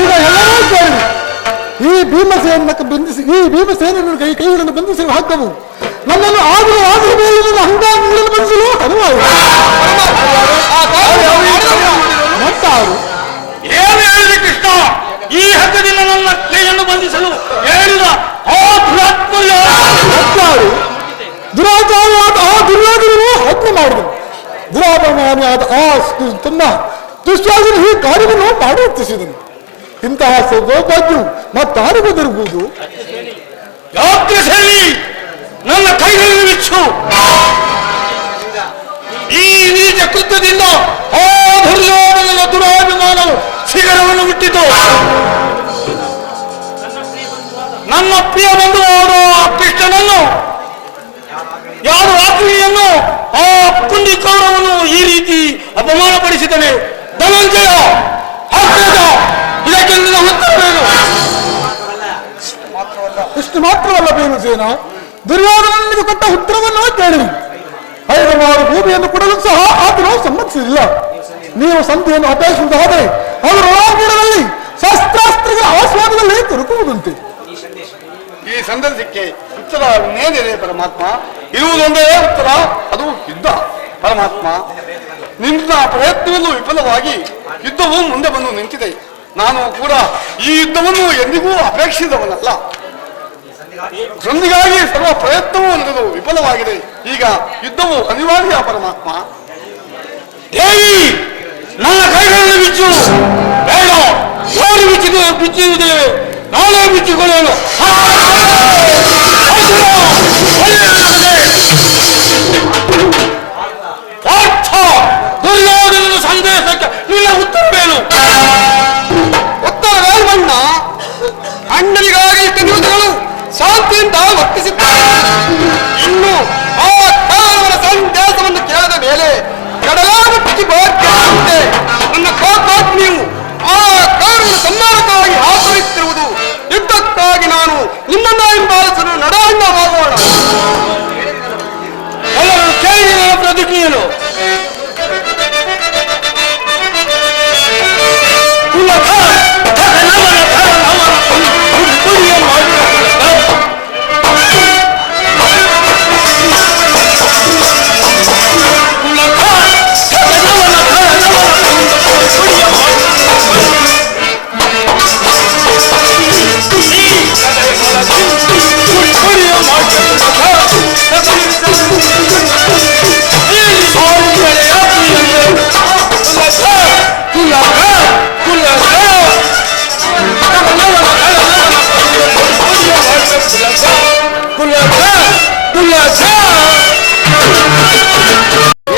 ಈಗ ಎಲ್ಲರೂ ಕೇಳಿ, ಈ ಭೀಮಸೇನನ್ನು ಕೈಗಳನ್ನು ಬಂಧಿಸಿ ಹಾಕವು, ನನ್ನನ್ನು ಆದರೂ ಮೇಲೆ ನನ್ನ ಹಂಗಾಮಿಗಳನ್ನು ಬಂಧಿಸಲು ಅನುವಾದ ಮತ್ತಾರು ಏನು ಹೇಳಿದೆ ಕೃಷ್ಣ? ಈ ಹಗ್ಗದಿಂದ ನನ್ನ ಕೈಯನ್ನು ಬಂಧಿಸಲು ಹೇಳಿದ ಮತ್ತಾರು ದುರಾಚಾರವಾದ ಆ ದುರ್ಯೋಧನನು ಹತ್ಯೆ ಮಾಡಿದನು. ದುರಾಪಮಾನಿಯಾದ ಆ ತನ್ನ ದುಶ್ಯಾಸನ ಈ ಕಾರ್ಯವನ್ನು ಮಾಡುತ್ತಿಸಿದನು. ಇಂತಹ ಸೌಭಾಗ್ಯವು ಮತ್ತಾರಿಗೂ ದೊರಕುವುದು? ನನ್ನ ಕೈಗಳನ್ನು ಬಿಚ್ಚು. ಈ ನೀಚ ಕೃತ್ಯದಿಂದ ಆ ದುರ್ಯೋಧನನ ದುರಾಭಿಮಾನವು ಶಿಖರವನ್ನು ಮುಟ್ಟಿತು. ನನ್ನ ಪ್ರಿಯ ಬಂಧುವಾದ ಕೃಷ್ಣನನ್ನು, ಯಾರು ಆತ್ಮೀಯನ್ನು, ಆ ಪುಂಡಿಕೌರವನ್ನು ಈ ರೀತಿ ಅಪಮಾನಪಡಿಸಿದನೆ. ಧನಂಜಯ, ಇದಕ್ಕೆ ನಿನ್ನ ಉತ್ತರವೇನು? ಇಷ್ಟು ಮಾತ್ರವಲ್ಲ ಭೀಮಸೇನ, ದುರ್ಯೋಧನನಿಗೆ ಕೊಟ್ಟ ಉತ್ತರವನ್ನು ಕೇಳಿ 5 ಮಾರು ಭೂಮಿಯನ್ನು ಕೊಡಲು ಸಹ ಆತನು ಸಮ್ಮತಿಸಲಿಲ್ಲ. ನೀವು ಸಂಧಿಯನ್ನು ಅಪೇಕ್ಷಿಸುವುದಾದರೆ ಅವರ ಒಳಾಂಗಣದಲ್ಲಿ ಶಸ್ತ್ರಾಸ್ತ್ರಗಳ ಆಸ್ವಾದದಲ್ಲಿ ದೊರಕುವುದಂತೆ. ಈ ಸಂದರ್ಭಕ್ಕೆ ಉತ್ತರ ಇನ್ನೇನಿದೆ ಪರಮಾತ್ಮ? ಇರುವುದೊಂದೇ ಉತ್ತರ, ಅದು ಯುದ್ಧ. ಪರಮಾತ್ಮ, ನಿಮ್ಮ ಪ್ರಯತ್ನವನ್ನು ವಿಫಲವಾಗಿ ಯುದ್ಧವು ಮುಂದೆ ಬಂದು ನಿಂತಿದೆ. ನಾನು ಕೂಡ ಈ ಯುದ್ಧವನ್ನು ಎಂದಿಗೂ ಅಪೇಕ್ಷಿಸಿದವನಲ್ಲ. ಸಂಧಿಗಾಗಿ ಸರ್ವ ಪ್ರಯತ್ನವೂ ನಡೆದು ವಿಫಲವಾಗಿದೆ. ಈಗ ಯುದ್ಧವು ಅನಿವಾರ್ಯ ಪರಮಾತ್ಮ. ದೇವಿ, ನನ್ನ ಕೈಗಳನ್ನು ಬಿಚ್ಚು. ಬೇಡ, ಯಾರು ಬಿಚ್ಚಿರುವುದೇವೆ? ನಾನೇ ಬಿಚ್ಚಿಕೊಳ್ಳಲು. ದುರ್ಯೋಧನನ ಸಂದೇಶಕ್ಕೆ ನಿನ್ನ ಉತ್ತರವೇನು? ಉತ್ತರವೇಲ್ವಣ್ಣ, ಅಣ್ಣನಿಗಾಗಿ ದಿವಸಗಳು ಶಾಂತಿಯಿಂದ ವರ್ತಿಸಿದ್ದಾರೆ. ಇನ್ನು ಆ ಕಾರಣವರ ಸಂದೇಶವನ್ನು ಕೇಳಿದ ಮೇಲೆ ಕಡಲಾಮಟ್ಟಿಗೆ ಬಾಧ್ಯತೆ ನನ್ನ ಕೋಪಾಗ್ನಿಯು ಆ ಕಾರಣವನ್ನು ಸಮ್ಮಾನಕ್ಕಾಗಿ ಆಚರಿಸುತ್ತಿರುವುದು. ಯುದ್ಧಕ್ಕಾಗಿ ನಾನು ನಿಮ್ಮನ್ನ ಹಿಂಬಾಲಿಸಲು ನಡಾಂಡ ಹೋಗೋಣ. ಎಲ್ಲರೂ ಕೇಳಿ ಪ್ರತಿಕ್ರಿಯೆಯನ್ನು.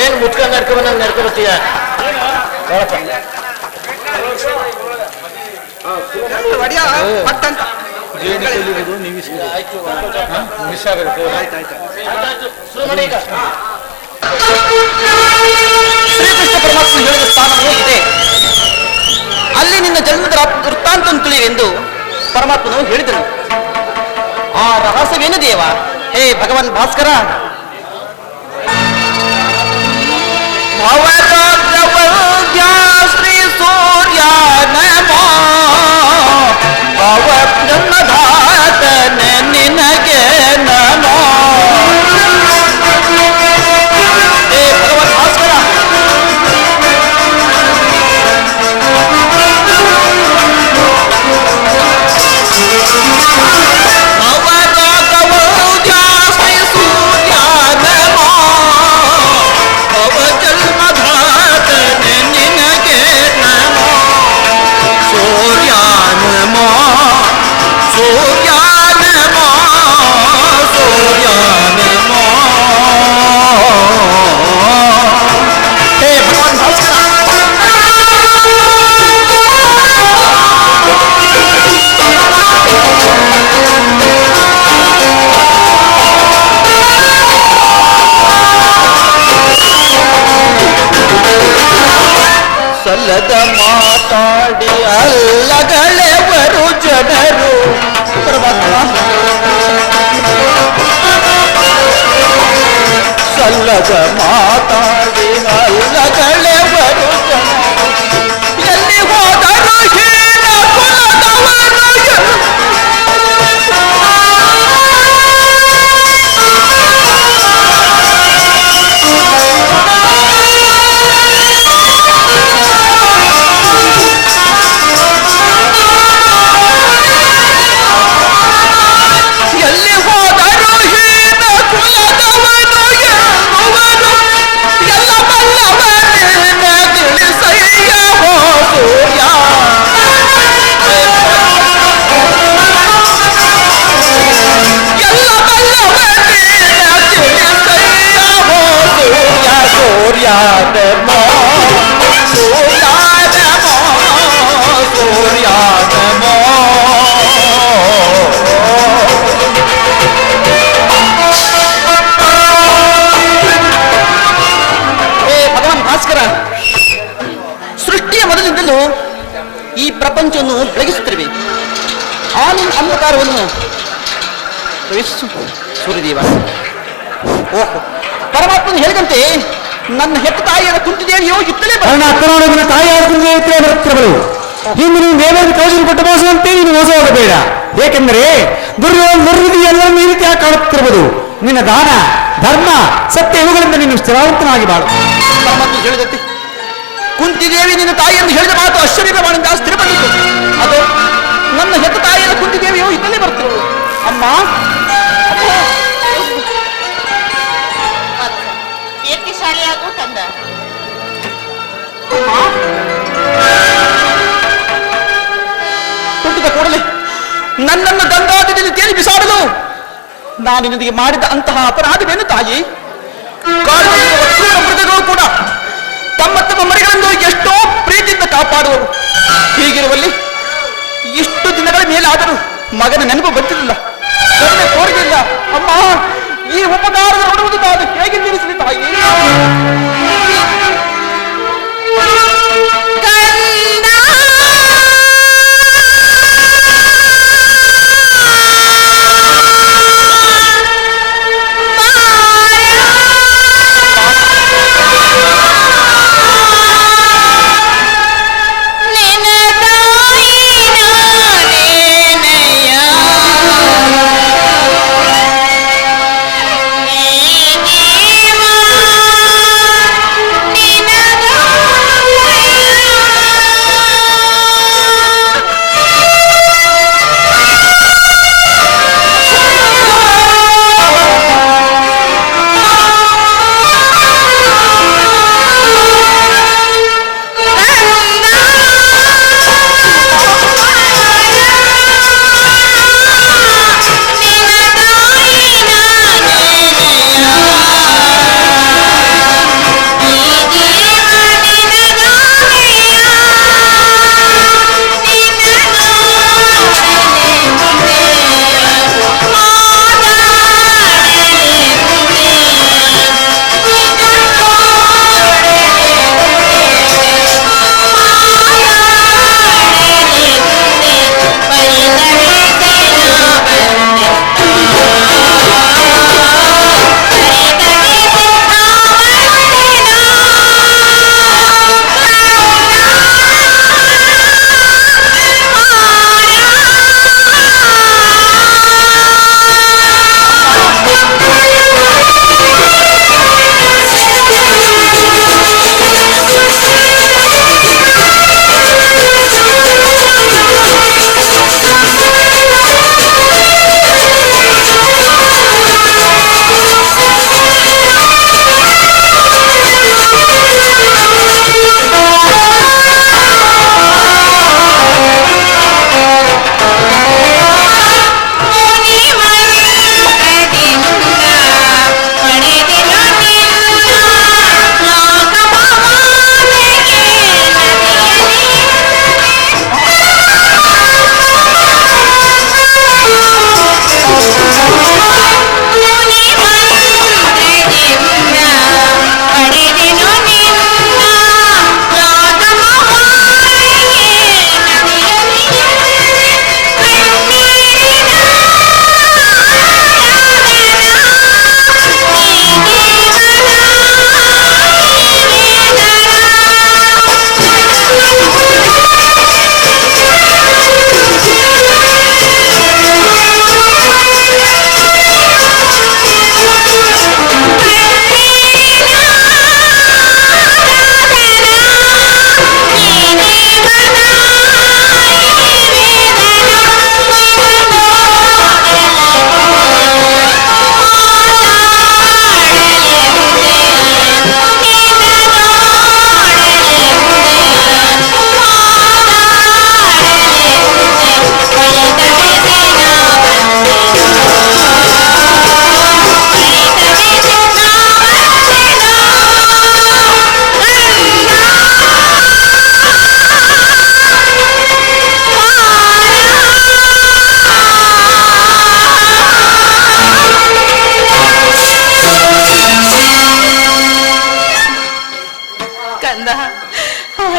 ಏನು ಮುಚ್ಕೊಂಡು ನಡ್ಕೊಬರ್ತೀಯ? ಶ್ರೀಕೃಷ್ಣ ಪರಮಾತ್ಮ ಹೇಳಿದ ಸ್ಥಾನವೂ ಇದೆ. ಅಲ್ಲಿ ನಿನ್ನ ಜನ್ಮದ ವೃತ್ತಾಂತ ತಿಳಿಯೆಂದು ಪರಮಾತ್ಮನು ಹೇಳಿದನು. ಆ ರಹಸ್ಯವೇನು ದೇವ? ಹೇ ಭಗವಾನ್ ಭಾಸ್ಕರ, ಶ್ರೀ ಸೂರ್ಯ ನಮೋ ಭವಜನ್ಮಧಾತನ ನಿನಗೆ ನಮೋ. ಹೇ ಭಗವಾನ್ ಭಾಸ್ಕರ, ಸಲ್ಲದ ಮಾತಾಡಿ ಅಲ್ಲಗಳೆವರು ಜನರು. ಸಲ್ಲದ ಮಾತಾಡಿನಲ್ಲಗಳೆವರು ಎಲ್ಲಿ ಹೋದರು ಹೀನ ಕುಲದವರು ಎಲ್ಲಿ ಹೋದರು ಹೀನ ಕುಲದವರು ಎನ್ನುವರು ಎಲ್ಲ ಬಲ್ಲವನೇನ ತಿಳಿಸಯ್ಯ ಹೋ ಸೂರ್ಯ ಎಲ್ಲ ಬಲ್ಲವನೇನ ತಿಳಿಸಯ್ಯ ಹೋ ಸೂರ್ಯ ಸೂರ್ಯಾದಮೋ ಸೂರ್ಯಾದಮೋ ಸೂರ್ಯಾದಮೋ ಭಗವಾನ್ ಭಾಸ್ಕರ, ಸೃಷ್ಟಿಯ ಮೊದಲಿಂದಲೂ ಈ ಪ್ರಪಂಚವನ್ನು ಬೆಳಗಿಸುತ್ತಿರುವೆ. ಆ ನಿನ್ನ ಅಂಧಕಾರವನ್ನು ಪ್ರವೇಶಿಸು ಸೂರ್ಯದೇವ. ಓಹೋ, ಪರಮಾತ್ಮನು ಹೇಳಿದಂತೆ ನನ್ನ ಹೆತ್ತ ತಾಯಿಯಾದ ಕುಂತಿದೇವಿಯೋ ಇತ್ತಲೇ ನನ್ನ ಅಕ್ಕನೊಳಗಿನ ತಾಯಿಯಾದ ಕುಂತಿದೇವಿಯೇ ಬರುತ್ತಿರಬರು. ಇನ್ನು ನೀವು ದೇವರಿಗೆ ಕೌಶಲ್ಯಪಟ್ಟು ಮೋಸದಂತೆ ನೀನು ಮೋಸ ಹೋಗಬೇಡ. ಏಕೆಂದರೆ ದುರ್ವಿಧಿ ಎಲ್ಲರನ್ನು ಈ ರೀತಿಯಾಗಿ ಕಾಣುತ್ತಿರುವುದು. ನಿನ್ನ ದಾನ ಧರ್ಮ ಸತ್ಯ ಇವುಗಳಿಂದ ನೀನು ಸ್ಥಿರವಂತನಾಗಿ ಬಾಳು. ಪರಮಾತ್ಮ ಹೇಳಿದಂತೆ ಕುಂತಿದೇವಿ ನಿನ್ನ ತಾಯಿ ಎಂದು ಹೇಳಿದ ಮಾತು ಅಶ್ವರ್ಯವಾಣಿಂದ ಸ್ಥಿರ ಬಂದಿತ್ತು. ಅದು ನನ್ನ ಹೆತ್ತ ತಾಯಿಯಾದ ಕುಂತಿದೇವಿಯೋ ಇತ್ತಲೇ ಬರುತ್ತಿರುವುದು. ಅಮ್ಮ ಕೀರ್ತಿಶಾಲಿಯಾಗೂ ಕಂದ. ಹುಟ್ಟಿದ ಕೂಡಲೇ ನನ್ನನ್ನು ಗಂಗಾದಲ್ಲಿ ತೇಲಿ ಬಿಸಾಡಲು ನಾನು ನಿನಗೆ ಮಾಡಿದ ಅಂತಹ ಅಪರಾಧವೇನು ತಾಯಿ? ಕಾಡಿನಲ್ಲಿರುವ ಕ್ರೂರ ಮೃಗಗಳು ಕೂಡ ತಮ್ಮ ತಮ್ಮ ಮರಿಗಳನ್ನು ಎಷ್ಟೋ ಪ್ರೀತಿಯಿಂದ ಕಾಪಾಡುವರು. ಹೀಗಿರುವಲ್ಲಿ ಇಷ್ಟು ದಿನಗಳ ಮೇಲಾದರೂ ಮಗನ ನೆನಪು ಬರ್ತಿರಲಿಲ್ಲ, ಕರುಣೆ ತೋರಿರಲಿಲ್ಲ. ಅಮ್ಮ, ಈ ಉಪಕಾರದ ಋಣವನ್ನು ನಾನು ಹೇಗೆ ತೀರಿಸಲಿ ತಾಯಿ?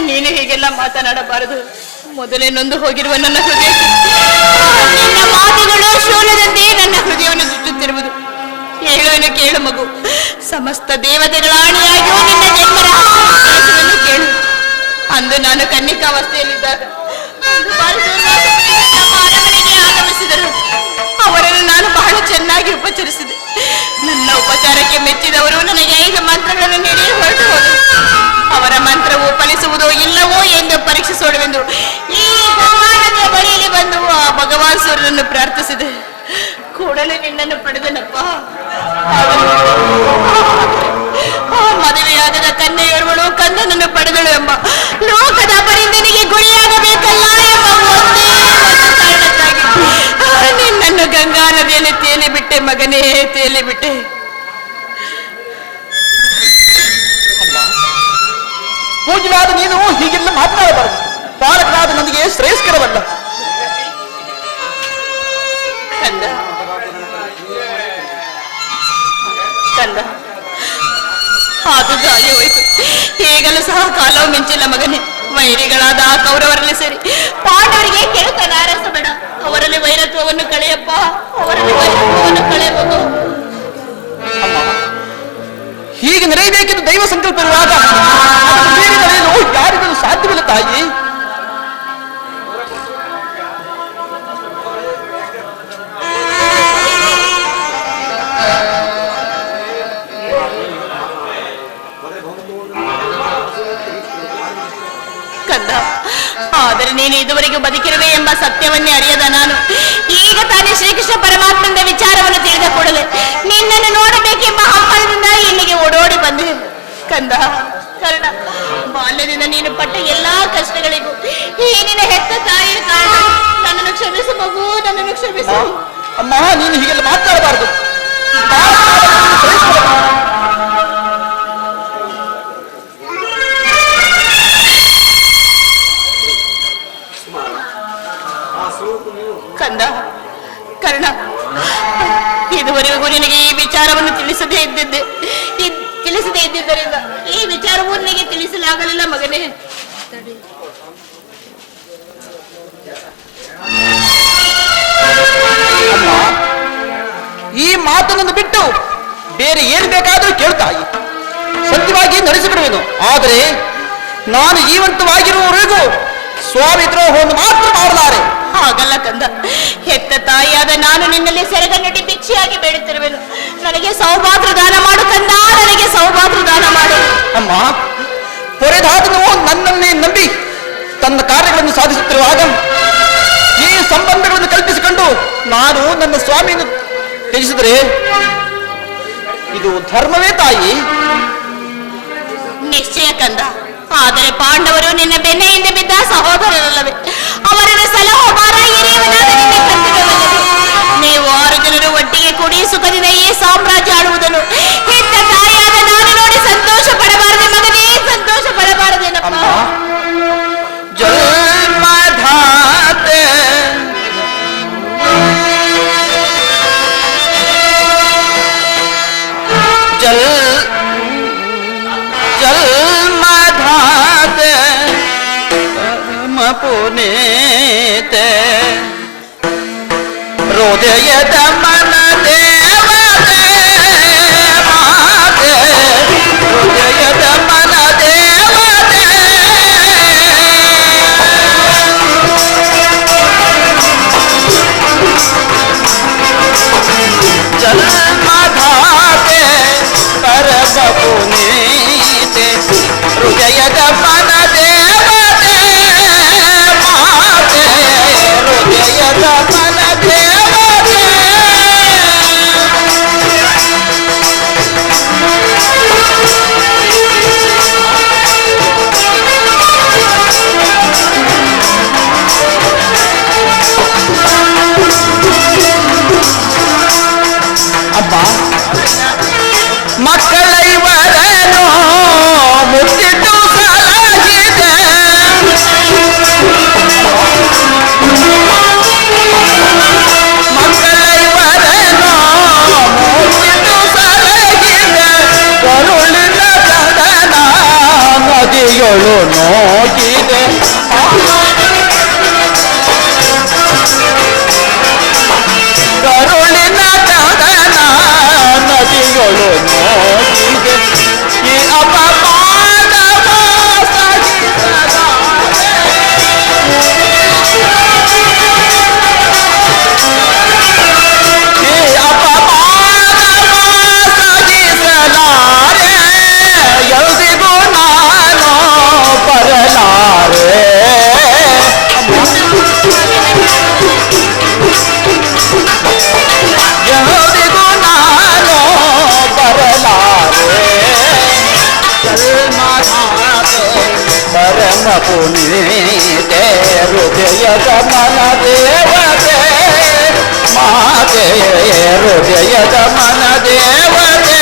ನೀನು ಹೀಗೆಲ್ಲ ಮಾತನಾಡಬಾರದು. ಮೊದಲೇ ನೊಂದು ಹೋಗಿರುವ ನನ್ನ ಹೃದಯ ನಿನ್ನ ಮಾತುಗಳು ಶೂಲದಂತೆ ನನ್ನ ಹೃದಯವನ್ನು ಚುಚ್ಚುತ್ತಿರುವುದು. ಹೇಳುವೆನು ಕೇಳು ಮಗು. ಸಮಸ್ತ ದೇವತೆಗಳ ಆಣಿಯಾಗಿಯೂ ನಿನ್ನ ಜನ್ಮ ರಹಸ್ಯವನ್ನು ಕೇಳು. ಅಂದು ನಾನು ಕನ್ನಿಕಾವಸ್ಥೆಯಲ್ಲಿದ್ದಾಗ ಒಂದು ಬಾರಿ ನಮ್ಮ ಅರಮನೆಗೆ ಆಗಮಿಸಿದರು. ಅವರನ್ನು ನಾನು ಬಹಳ ಚೆನ್ನಾಗಿ ಉಪಚರಿಸಿದೆ. ನನ್ನ ಉಪಚಾರಕ್ಕೆ ಮೆಚ್ಚಿದವರು ನನಗೆ 5 ಮಂತ್ರಗಳನ್ನು ನೀಡಿ ಹೊರಟು ಹೋದರು. ಅವರ ಮಂತ್ರವು ಫಲಿಸುವುದೋ ಇಲ್ಲವೋ ಎಂದು ಪರೀಕ್ಷಿಸೋಣವೆಂದು ಈ ಗಂಗಾನದಿಯ ಬಳಿಯಲ್ಲಿ ಬಂದು ಆ ಭಗವಾನ್ ಸೂರ್ಯನನ್ನು ಪ್ರಾರ್ಥಿಸಿದೆ. ಕೂಡಲೇ ನಿನ್ನನ್ನು ಪಡೆದನಪ್ಪ. ಮದುವೆಯಾಗದ ಕನ್ಯೆಯರುಗಳು ಕಂದನನ್ನು ಪಡೆದಳು ಎಂಬ ಲೋಕದ ಪರಿಂದನಿಗೆ ಗುರಿಯಾಗಬೇಕಲ್ಲ ಎಂಬ ಒಂದೇ ಒಂದು ಕಾರಣಕ್ಕಾಗಿ ನಿನ್ನನ್ನು ಗಂಗಾ ನದಿಯಲ್ಲಿ ತೇಲಿಬಿಟ್ಟೆ ಮಗನೇ, ತೇಲಿಬಿಟ್ಟೆ. ಪೂಜ್ಯನಾದ ನೀನು ಹೀಗೆಲ್ಲ ಮಾತನಾಡಬಾರದು. ಬಾಲಕನಾದ ನನಗೆ ಶ್ರೇಷ್ಠಕರವಲ್ಲ. ಕಂದ ಕಂದ ಅದು ಗಾಳಿ ಹೋಯಿತು. ಈಗಲೂ ಸಹ ಕಾಲವು ಮಿಂಚಿಲ್ಲ ಮಗನೇ. ವೈರಿಗಳಾದ ಆ ಕೌರವರಲ್ಲಿ ಸರಿ ಪಾಂಡವರಿಗೆ ಕೆಳತನ ಅರಸಬೇಡ. ಅವರಲ್ಲಿ ವೈರತ್ವವನ್ನು ಕಳೆಯಪ್ಪ, ಅವರಲ್ಲಿ ವೈರತ್ವವನ್ನು ಕಳೆಯಬಹುದು. ಹೀಗೆ ನಡೆಯಬೇಕೆಂದು ದೈವ ಸಂಕಲ್ಪ ಇರುವಾಗ ಅದನ್ನು ಮೀರಿ ನಡೆಯಲು ಯಾರಿಗೂ ಸಾಧ್ಯವಿಲ್ಲ ತಾಯಿ. ಕಂದ, ಆದರೆ ನೀನು ಇದುವರೆಗೂ ಬದುಕಿರುವೆ ಎಂಬ ಸತ್ಯವನ್ನೇ ಅರಿಯದ ನಾನು ಈಗ ತಾನೇ ಶ್ರೀಕೃಷ್ಣ ಪರಮಾತ್ಮನ ವಿಚಾರವನ್ನು ತಿಳಿದ ಕೂಡಲೇ ನಿನ್ನನ್ನು ನೋಡಬೇಕೆಂಬ ಹಂಬಲದಿಂದ ಇಲ್ಲಿಗೆ ಓಡೋಡಿ ಬಂದೆ. ಕಂದ ಕರ್ಣ, ಬಾಲ್ಯದಿಂದ ನೀನು ಪಟ್ಟ ಎಲ್ಲಾ ಕಷ್ಟಗಳಿಗೂ ಈ ನಿನ್ನ ಹೆತ್ತ ತಾಯಿಯ ಕಾರಣ. ನನ್ನನ್ನು ಕ್ಷಮಿಸು ಮಗು, ನನ್ನನ್ನು ಕ್ಷಮಿಸು. ಅಮ್ಮ, ನೀನು ಹೀಗೆಲ್ಲ ಮಾತಾಡಬಾರದು. ಕಂದ ಕರ್ಣ, ಇದುವರೆಗೂ ನಿನಗೆ ಈ ವಿಚಾರವನ್ನು ತಿಳಿಸದೇ ಇದ್ದಿದ್ದರಿಂದ ಈ ವಿಚಾರವು ನಿನಗೆ ತಿಳಿಸಲಾಗಲಿಲ್ಲ ಮಗನೇ. ಈ ಮಾತನ್ನು ಬಿಟ್ಟು ಬೇರೆ ಏನು ಬೇಕಾದರೂ ಕೇಳ್ತಾಯಿ. ಸತ್ಯವಾಗಿ ನಡೆಸಿಬಿಡುವೆನು. ಆದರೆ ನಾನು ಜೀವಂತವಾಗಿರುವವರೆಗೂ ಸ್ವಾಮಿ ದ್ರೋಹವನ್ನು ಮಾತ್ರ ಮಾಡಲಾರೆ. ಹಾಗಲ್ಲ ಕಂದ, ಹೆತ್ತ ತಾಯಿಯಾದ ನಾನು ನಿನ್ನಲ್ಲಿ ಸೆರಗನ್ನಡಿ ಭಿಕ್ಷೆಯಾಗಿ ಬೇಡುತ್ತಿರುವೆನು. ನನಗೆ ಸೌಭಾಗ್ಯ ದಾನ ಮಾಡು ಕಂದ, ನನಗೆ ಸೌಭಾಗ್ಯ ದಾನ ಮಾಡು. ಅಮ್ಮ, ಪೊರೆದಾದನು ನನ್ನನ್ನೇ ನಂಬಿ ತನ್ನ ಕಾರ್ಯಗಳನ್ನು ಸಾಧಿಸುತ್ತಿರುವಾಗ ಈ ಸಂಬಂಧಗಳನ್ನು ಕಲ್ಪಿಸಿಕೊಂಡು ನಾನು ನನ್ನ ಸ್ವಾಮಿಯನ್ನು ತ್ಯಜಿಸಿದರೆ ಇದು ಧರ್ಮವೇ ತಾಯಿ? ನಿಶ್ಚಯ ಕಂದ. ಆದರೆ ಪಾಂಡವರು ನಿನ್ನ ಬೆನ್ನೆಯಿಂದ ಬಿದ್ದ ಸಹೋದರರಲ್ಲವೇ? ಅವರನ್ನು ಸಲಹೋ ಭಾರ ಹಿರಿಯವನಾದ ನಿನ್ನ ಕರ್ತವ್ಯವಲ್ಲವೇ? ನೀವು 6 ಜನರು ಒಟ್ಟಿಗೆ ಕೂಡಿ ಸುಖದಿಂದ ಈ ಸಾಮ್ರಾಜ್ಯ ಆಳುವುದನ್ನು ಹೆತ್ತ ತಾಯಿಯಾದ ನಾನು ನೋಡಿ ಸಂತೋಷ ಪಡಬಾರದೆ ಮಗನೇ, ಸಂತೋಷ ಪಡಬಾರದೇನಪ್ಪ? ಜನ್ಮಧಾತೆ ಜನ್ಮಧಾತೆ ಪುನೀತೆ ಹೃದಯದ ಮನ ದೇವತೆ ಮಾತೆ, ಹೃದಯದ ಮನ ದೇವತೆ ಜನ್ಮಧಾತೆ ಪರಮ ಪುನೀತೆ ಹೃದಯದ ಮನ ದೇವತೆ ಮಾತೆ, ಹೃದಯದ ಮನ ದೇವತೆ ನೋಗಿದೆ ಕರುಳಿನ ಗಗನ ನದಿಗಳು ನೋಗಿದೆ ಈ ಅಪಮಾನವ ಸಹಿಸಲಾರೆ. ಈ ಅಪಮಾನವ ಸಹಿಸಲಾರೆ ಎಲ್ದಿಗೂ ನಾನು ಬರಲಾರೆ. ಯಾವುದಿಗೂ ನಾನು ಬರಲಾರೆ. ಜನ್ಮಧಾತೆ ಪರಮ ಪುನೀತೆ ಹೃದಯದ ಮನ ದೇವತೆ ಮಾತೆ ಹೃದಯದ ಮನ ದೇವತೆ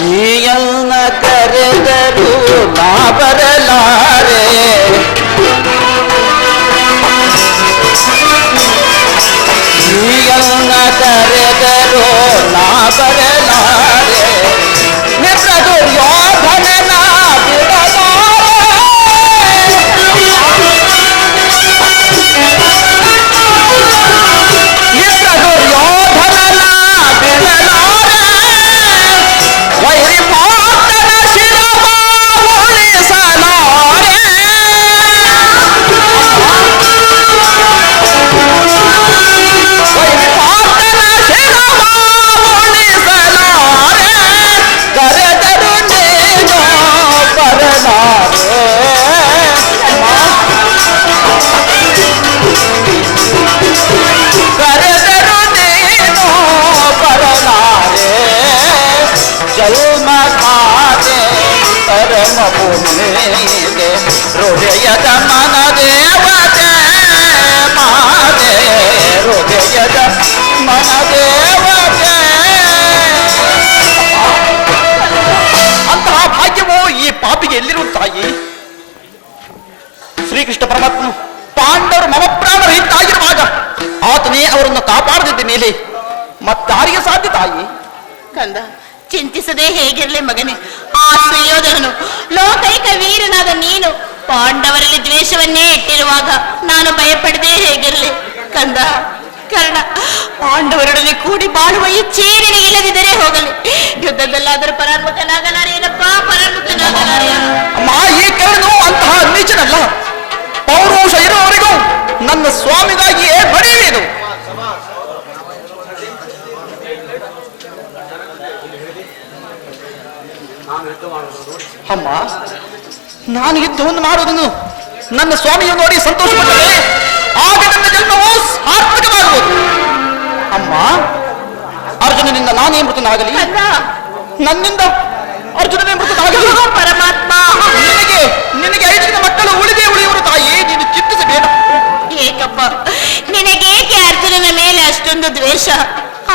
ನೀಯನ್ನ ಕರೆದರು ನಾ ಬರಲಾರೆ. ನೀಯನ್ನ ಕರೆದರು ನಾ ಬರಲಾರೆ. ಮಿತ್ರ ದುರ್ಯೋಧನನ ಬಿಡಲಾರೆ. ಮಿತ್ರ ದುರ್ಯೋಧನನ ಬಿಡಲಾರೆ. ವೈರಿ ಪಾತನ ಶಿರವ ಉಳಿಸಲಾರೆ. ವೈರಿ ಪಾತನ ಶಿರವ ಉಳಿಸಲಾರೆ. ಕರೆದರು ನೀನು ಬರಲಾರೆ. ಕರೆದರು ನೀನು ಬರಲಾರೆ. ಜನ್ಮಧಾತೆ ಪರಮ ಪುಣ್ಯಗೆ ಹೃದಯದ ಮನ ದೇವತೆ ಮಾತೆ ಹೃದಯದ ಮನ ದೇವತೆ. ಅಂತಹ ಭಾಗ್ಯವು ಈ ಪಾಪಿಗೆ ಎಲ್ಲಿರುವ ತಾಯಿ? ಶ್ರೀಕೃಷ್ಣ ಪರಮಾತ್ಮನು ಪಾಂಡವರು ಮಮ ಪ್ರಾಣರಹಿತ ಆಗಿರುವಾಗ ಆತನೇ ಅವರನ್ನು ಕಾಪಾಡದಿದ್ದ ಮೇಲೆ ಮತ್ತಾರಿಗೆ ಸಾಧ್ಯ ತಾಯಿ? ಕಂದ, ಚಿಂತಿಸದೆ ಹೇಗಿರಲಿ ಮಗನೇ. ಆ ಸುಯೋಧನನು ಲೋಕೈಕ ವೀರನಾದ ನೀನು ಪಾಂಡವರಲ್ಲಿ ದ್ವೇಷವನ್ನೇ ಇಟ್ಟಿರುವಾಗ ನಾನು ಭಯಪಡದೆ ಹೇಗಿರಲಿ ಕಂದ. ಕರ್ಣ, ಪಾಂಡವರೊಡನೆ ಕೂಡಿ ಬಾಳುವ ಇಚ್ಛೆ ನಿನಗಿಲ್ಲದಿದ್ದರೆ ಹೋಗಲಿ. ಯುದ್ಧದಲ್ಲಾದರೂ ಪರಾರ್ಮುಖನಾಗಲಾರೇನಪ್ಪ, ಪರಾರ್ಮುಖನಾಗಲಾರೆ. ಅಮ್ಮ, ಈ ಕರ್ಣನು ಅಂತಹ ನೀಚನಲ್ಲ. ಪೌರುಷ ಇರುವವರೆಗೂ ನನ್ನ ಸ್ವಾಮಿಗಾಗಿಯೇ ಬರೆಯುವುದು. ಅಮ್ಮ, ನಾನು ಯುದ್ಧವನ್ನು ಮಾಡುವುದನ್ನು ನನ್ನ ಸ್ವಾಮಿಯು ನೋಡಿ ಸಂತೋಷಪಟ್ಟರೆ ಆಗ ನನ್ನ ಜನ್ಮವು ಸಾರ್ಥಕವಾಗುವುದು. ಅಮ್ಮ, ಅರ್ಜುನನಿಂದ ನಾನೇ ಮೃತನಾಗಲಿ, ಕಂದ, ನನ್ನಿಂದ ಅರ್ಜುನನೇ ಮೃತನಾಗಲಿ. ಪರಮಾತ್ಮ, ನಿನಗೆ ನಿನಗೆ 5 ಜನ ಮಕ್ಕಳು ಉಳಿಯುವರು ತಾಯಿ, ನೀನು ಚಿಂತಿಸಬೇಡ. ಏಕಪ್ಪ, ನಿನಗೇಕೆ ಅರ್ಜುನನ ಮೇಲೆ ಅಷ್ಟೊಂದು ದ್ವೇಷ?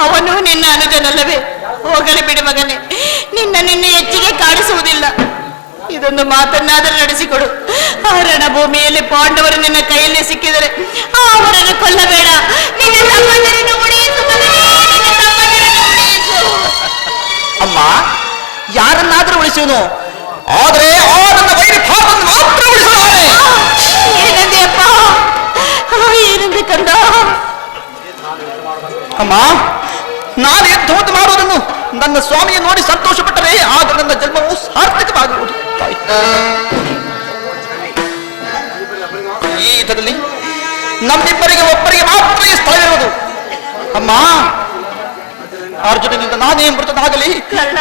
ಅವನು ನಿನ್ನ ಅನುಜನಲ್ಲವೇ? ಹೋಗಲಿ ಬಿಡು ಮಗನೇ, ನಿನ್ನ ಹೆಚ್ಚಿಗೆ ಕಾಣಿಸುವುದಿಲ್ಲ. ಇದೊಂದು ಮಾತನ್ನಾದರೂ ನಡೆಸಿಕೊಡು. ಆ ರಣಭೂಮಿಯಲ್ಲಿ ಪಾಂಡವರು ನಿನ್ನ ಕೈಯಲ್ಲಿ ಸಿಕ್ಕಿದರೆ ಅವರನ್ನು ಕೊಲ್ಲಬೇಡ. ನಿನ್ನ ತಮ್ಮಂದಿರನ್ನು ಉಳಿಸು ಮಗನೇ, ನಿನ್ನ ತಮ್ಮಂದಿರನ್ನು ಉಳಿಸು. ಅಮ್ಮ, ಯಾರನ್ನಾದರೂ ಉಳಿಸುವನು, ಆದರೆ ಆ ನನ್ನ ವೈರಿ ಭಾರವನ್ನು ಮಾತ್ರ ಉಳಿಸಲಾರೆ. ಏನಂದೆ ಅಪ್ಪ, ಏನಂದೆ ಕಂದ? ಅಮ್ಮ, ನಾನು ಯುದ್ಧವನ್ನು ಮಾಡುವುದನ್ನು ನನ್ನ ಸ್ವಾಮಿಯ ನೋಡಿ ಸಂತೋಷಪಟ್ಟರೆ ಆಗ ನನ್ನ ಜನ್ಮವು ಸಾರ್ಥಕವಾಗುವುದು. ಈ ಯುದ್ಧದಲ್ಲಿ ನಮ್ಮಿಬ್ಬರಿಗೆ ಒಬ್ಬರಿಗೆ ಮಾತ್ರ ಈ ಸ್ಥಳವಿರುವುದು. ಅಮ್ಮ, ಅರ್ಜುನನಿಂದ ನಾನೇ ಮೃತನಾಗಲಿ, ಕರ್ಣ,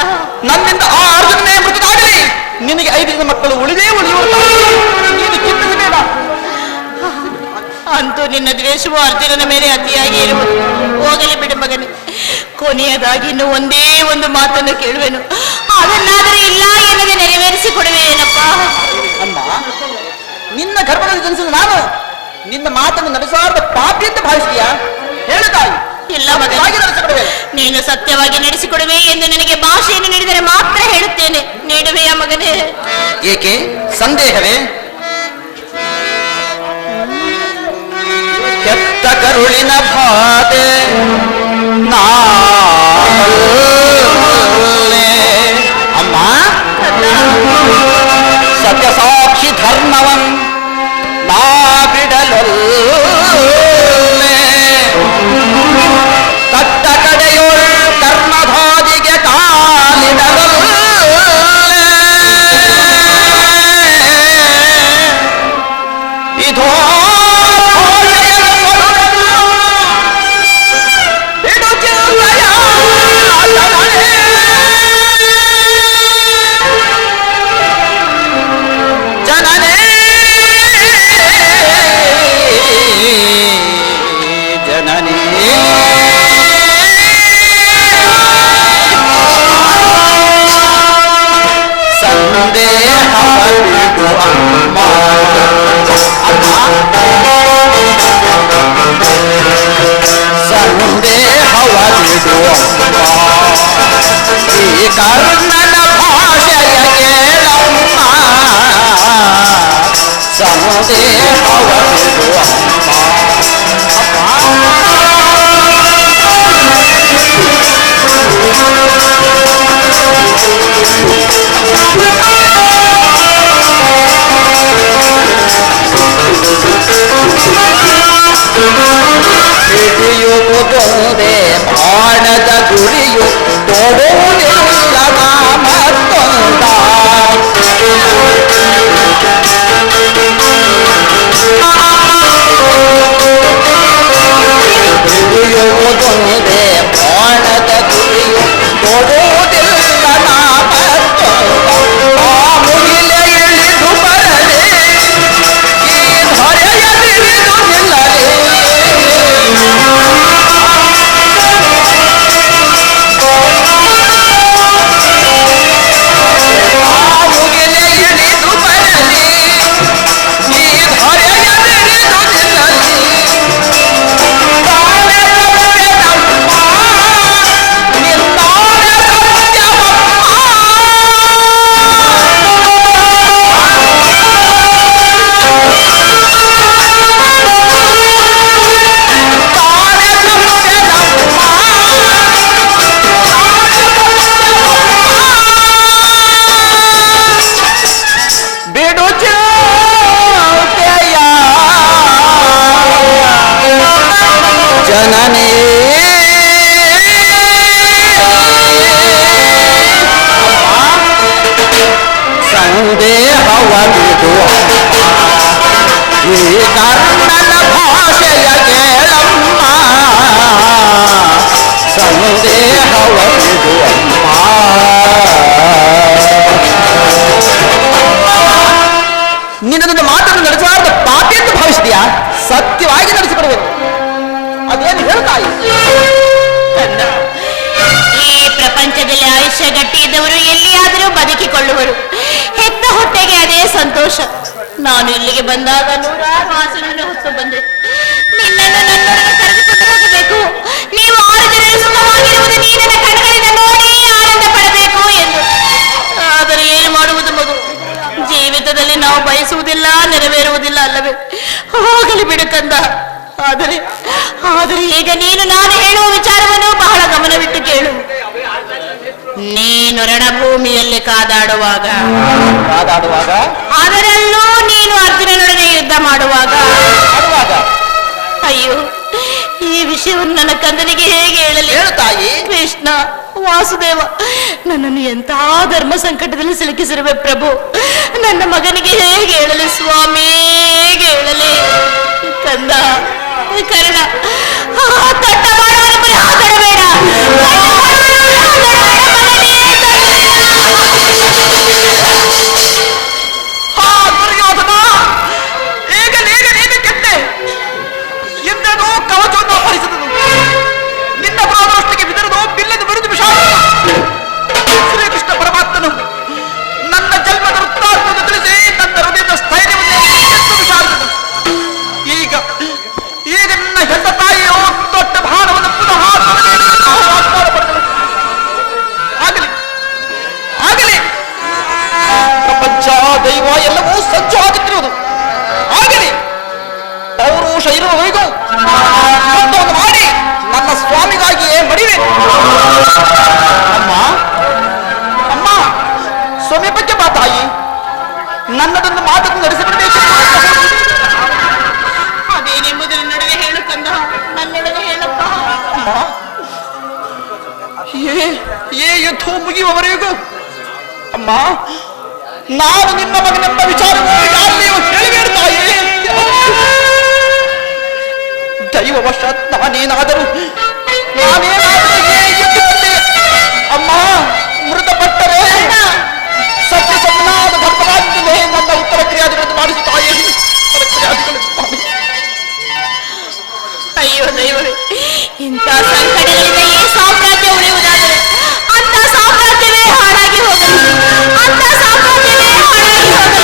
ನನ್ನಿಂದ ಆ ಅರ್ಜುನನೇ ಮೃತನಾಗಲಿ. ನಿನಗೆ 5 ಜನ ಮಕ್ಕಳು ಉಳಿಯುವರು. ನೀನು ಚಿಂತಿಸಬೇಡ. ಅಂತೂ ನಿನ್ನ ದ್ವೇಷವು ಅರ್ಜುನನ ಮೇಲೆ ಅತಿಯಾಗಿ ಇರುವುದು. ಹೋಗಲಿ ಬಿಡು ಮಗನೇ, ಕೊನೆಯದಾಗಿ ಇನ್ನು ಒಂದೇ ಒಂದು ಮಾತನ್ನು ಕೇಳುವೆನು, ಅದನ್ನಾದರೂ ಇಲ್ಲ ಎನ್ನದೆ ನೆರವೇರಿಸಿಕೊಡುವೆ ಏನಪ್ಪ. ಅಮ್ಮ, ನಿನ್ನ ಗರ್ಭದಲ್ಲಿ ಜನಿಸಿದ ನಾನು ನಿನ್ನ ಮಾತನ್ನು ನಡೆಸಾರದ ಪಾಪಿ ಅಂತ ಭಾವಿಸಿದೆಯಾ? ಹೇಳು ತಾಯಿ. ಇಲ್ಲ ಮಗನೇ, ನೀನು ಸತ್ಯವಾಗಿ ನಡೆಸಿಕೊಡುವೆ ಎಂದು ನನಗೆ ಭಾಷೆಯನ್ನು ನೀಡಿದರೆ ಮಾತ್ರ ಹೇಳುತ್ತೇನೆ. ನೀಡುವೆಯಾ ಮಗನೇ? ಏಕೆ ಸಂದೇಹವೇ? ಕೆತ್ತ ಕರುಳಿನ ಬಾಧೆ ನಾಳೆ ಕರ್ಮವನ್ ನಾ ಬಿಡಲೊಲ್ಲೆ ಕಟ್ಟ ಕಡೆಯೋಳ್ ಕರ್ಮಧಾದಿಗೆ ಕಾಲಿಡಲೊಲ್ಲೆ ಇದೋ ಕರ್ಣನ ಭಾಷೆಯ ಕೇಳಮ್ಮ ಸಂದೇಹವ ಹಿಡಿಯುವುದೊಂದೇ ಬಾಣದ ಗುರಿಯು ತೊಡುವುದಿಲ್ಲ ಮತ್ತೊಂದ ಹಿಡಿಯುವುದೊಂದೇ ಬಾಣದ ಗುರಿಯು ತೊಡುವುದಿಲ್ಲ ಮತ್ತೊಂದ ಆ ಮುಗಿಲೆ ಇಳಿದು ಬರಲಿ ಈ ಹೊರೆಯ ತಿಳಿದು ನಿಲ್ಲಲಿ ಜನನೇ ಸಂದೇಹವ ಬಿಡುವ ಈ ಕರ್ಣನ ಭಾಷೆಯ ಕೇಳಮ್ಮ ಸಂದೇಹವ ಬಿಡುವಮ್ಮ ನಿನ್ನದೊಂದು ಮಾತನ್ನು ನಡೆಸಲಾರದ ಪಾಪಿ ಎಂದು ಭಾವಿಸಿದೆಯಾ? ಸತ್ಯವಾಗಿ ನಡೆಸಿಕೊಡಬೇಕು. ಅದೇನು ಹೇಳ್ತಾಯಿ? ಈ ಪ್ರಪಂಚದಲ್ಲಿ ಆಯುಷ್ಯ ಗಟ್ಟಿಯಿದ್ದವರು ಎಲ್ಲಿಯಾದರೂ ಬದುಕಿಕೊಳ್ಳುವರು. ಹೆತ್ತ ಹೊಟ್ಟೆಗೆ ಅದೇ ಸಂತೋಷ. ನಾನು ಇಲ್ಲಿಗೆ ಬಂದಾಗ ನೂರಾರು ವಾಸನೆಯನ್ನು ಹೊತ್ತು ಬಂದೆ. ನಿನ್ನನ್ನು ನನ್ನೊಡನೆ ಕರೆದುಕೊಂಡು ಹೋಗಬೇಕು. ನೀವು 6 ಜನರು ಸುಖವಾಗಿರುವುದು ನೀ ನನ್ನ ಕಣ್ಣುಗಳಿಂದ ನೋಡಿ ಆನಂದ ಪಡಬೇಕು ಎಂದು. ಆದರೆ ಏನು ಮಾಡುವುದು ಮಗು? ಜೀವಿತದಲ್ಲಿ ನಾವು ಬಯಸುವುದಿಲ್ಲ, ನೆರವೇರುವುದಿಲ್ಲ ಅಲ್ಲವೇ? ಹೋಗಲಿ ಬಿಡು ಕಂದ. ಆದರೆ ಈಗ ನೀನು ನಾನು ಹೇಳುವ ವಿಚಾರವನ್ನು ಬಹಳ ಗಮನವಿಟ್ಟು ಕೇಳು. ನೀನು ರಣಭೂಮಿಯಲ್ಲಿ ಕಾದಾಡುವಾಗ ಅದರಲ್ಲೂ ನೀನು ಅರ್ಜುನನೊಡನೆ ಯುದ್ಧ ಮಾಡುವಾಗ ಅಯ್ಯೋ, ಈ ವಿಷಯವನ್ನು ನನ್ನ ಕಂದನಿಗೆ ಹೇಗೆ ಹೇಳಲಿ? ತಾಯಿ. ಕೃಷ್ಣ ವಾಸುದೇವ, ನನ್ನನ್ನು ಎಂಥ ಧರ್ಮ ಸಂಕಟದಲ್ಲಿ ಸಿಲುಕಿಸಿರುವೆ ಪ್ರಭು. ನನ್ನ ಮಗನಿಗೆ ಹೇಗೆ ಹೇಳಲಿ ಸ್ವಾಮಿ, ಹೇಗೆ ಹೇಳಲಿ? ಕಂದ ಕರ್ಣ, ತೊಟ್ಟ ಮಾಡುವವರ ಬಳಿ ಹಾಕಬೇಡ. ಈಗ ನೀನು ಕೆಟ್ಟೆ ಎಂದನೋ ಕವಚವನ್ನು ಅಪಹರಿಸಿದನು. ನಿನ್ನ ಪ್ರಾದೃಷ್ಟಿಗೆ ಬಿದರದು ಬಿಲ್ಲನ್ನು ಬಿರುದು ವಿಷಾದ. ಶ್ರೀಕೃಷ್ಣ ಪರಮಾತ್ಮನು ನನ್ನ ಜನ್ಮದ ವೃತ್ತಾಂತವನ್ನು ತಿಳಿಸಿ ನನ್ನ ಹೃದಯದ ಸ್ಥೈರ್ಯವನ್ನು ಎಷ್ಟು ವಿಷಾದಿಸಿದನು. ಈಗ ನನ್ನ ಹೆಂಡ ತಾಯಿಯು ದೊಡ್ಡ ಭಾರವನ್ನು ಪುನಃ ಆಗಲಿ ಪ್ರಪಂಚ ದೈವ ಎಲ್ಲವೂ ಸಜ್ಜು ಆಗುತ್ತಿರುವುದು. ಆಗಲಿ ಪೌರುಷ ಇರುವವರೆಗೂ ಯುದ್ಧವನ್ನು ಮಾಡಿ ನನ್ನ ಸ್ವಾಮಿಗಾಗಿಯೇ ಮಡಿವೆ. ಅಮ್ಮ ಸಮೀಪಕ್ಕೆ ಬಾ ತಾಯಿ. ನನ್ನದೊಂದು ಮಾತನ್ನು ನಡೆಸಿಬಿಡಬೇಕು. ಅದೇನೆಂಬುದರ ನಡುವೆ ಹೇಳು ಕಂದ, ನನ್ನೊಡನೆ ಹೇಳಪ್ಪ. ಏ ಯುದ್ಧವು ಮುಗಿಯುವವರೆಗೂ ಅಮ್ಮ, ನಾನು ನಿನ್ನ ಮಗನೆಂಬ ವಿಚಾರವು ಯಾರಿಗೂ ಹೇಳಿಬೇಡ ತಾಯಿ. ದೈವವಶಾತ್ ನಾನೇನಾದರೂ ಈ ಯುದ್ಧದಲ್ಲಿ ಅಮ್ಮ ಮೃತಪಟ್ಟರೆ ಸತ್ಯಸಮ್ಮನಾದ ಧರ್ಮರಾಜನೇ ನನ್ನ ಉತ್ತರ ಕ್ರಿಯಾದಿಗಳನ್ನು ಮಾಡಿಸು ತಾಯಿ. ಅಯ್ಯೋ ದೈವವೇ, ಇಂಥ ಸಂಕಟಗಳಿಂದ ಈ ಸಾಮ್ರಾಜ್ಯ ಉಳಿಯುವುದಾದರೆ ಅಂತ ಸಾಮ್ರಾಜ್ಯವೇ ಹಾಳಾಗಿ ಹೋಗಲಿ, ಅಂತ ಸಾಮ್ರಾಜ್ಯವೇ ಹಾಳಾಗಿ ಹೋಗಲಿ.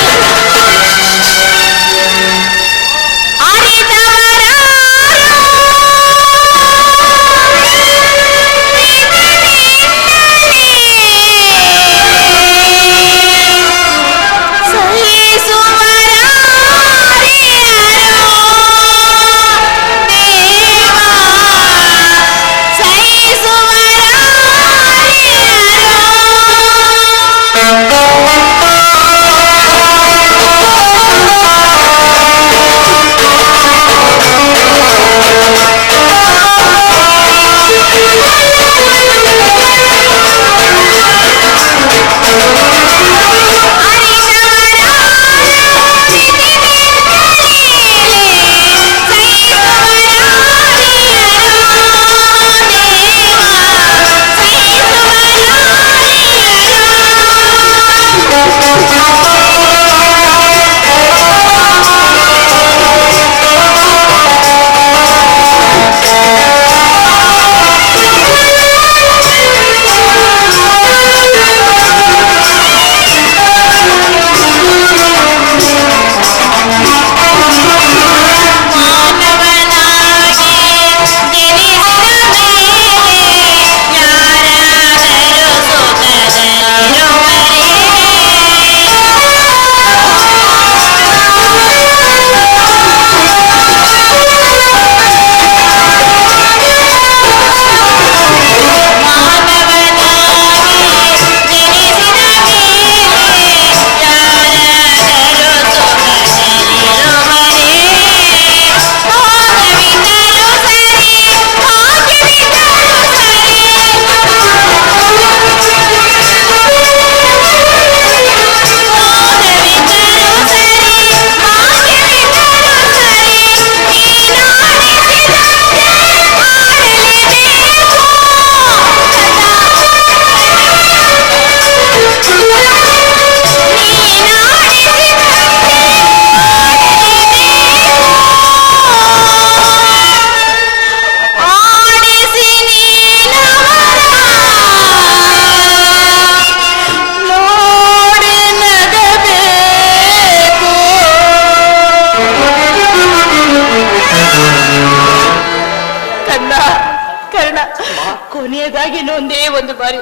ಕೊನೆಯದಾಗಿ ಒಂದೇ ಒಂದು ಬಾರಿ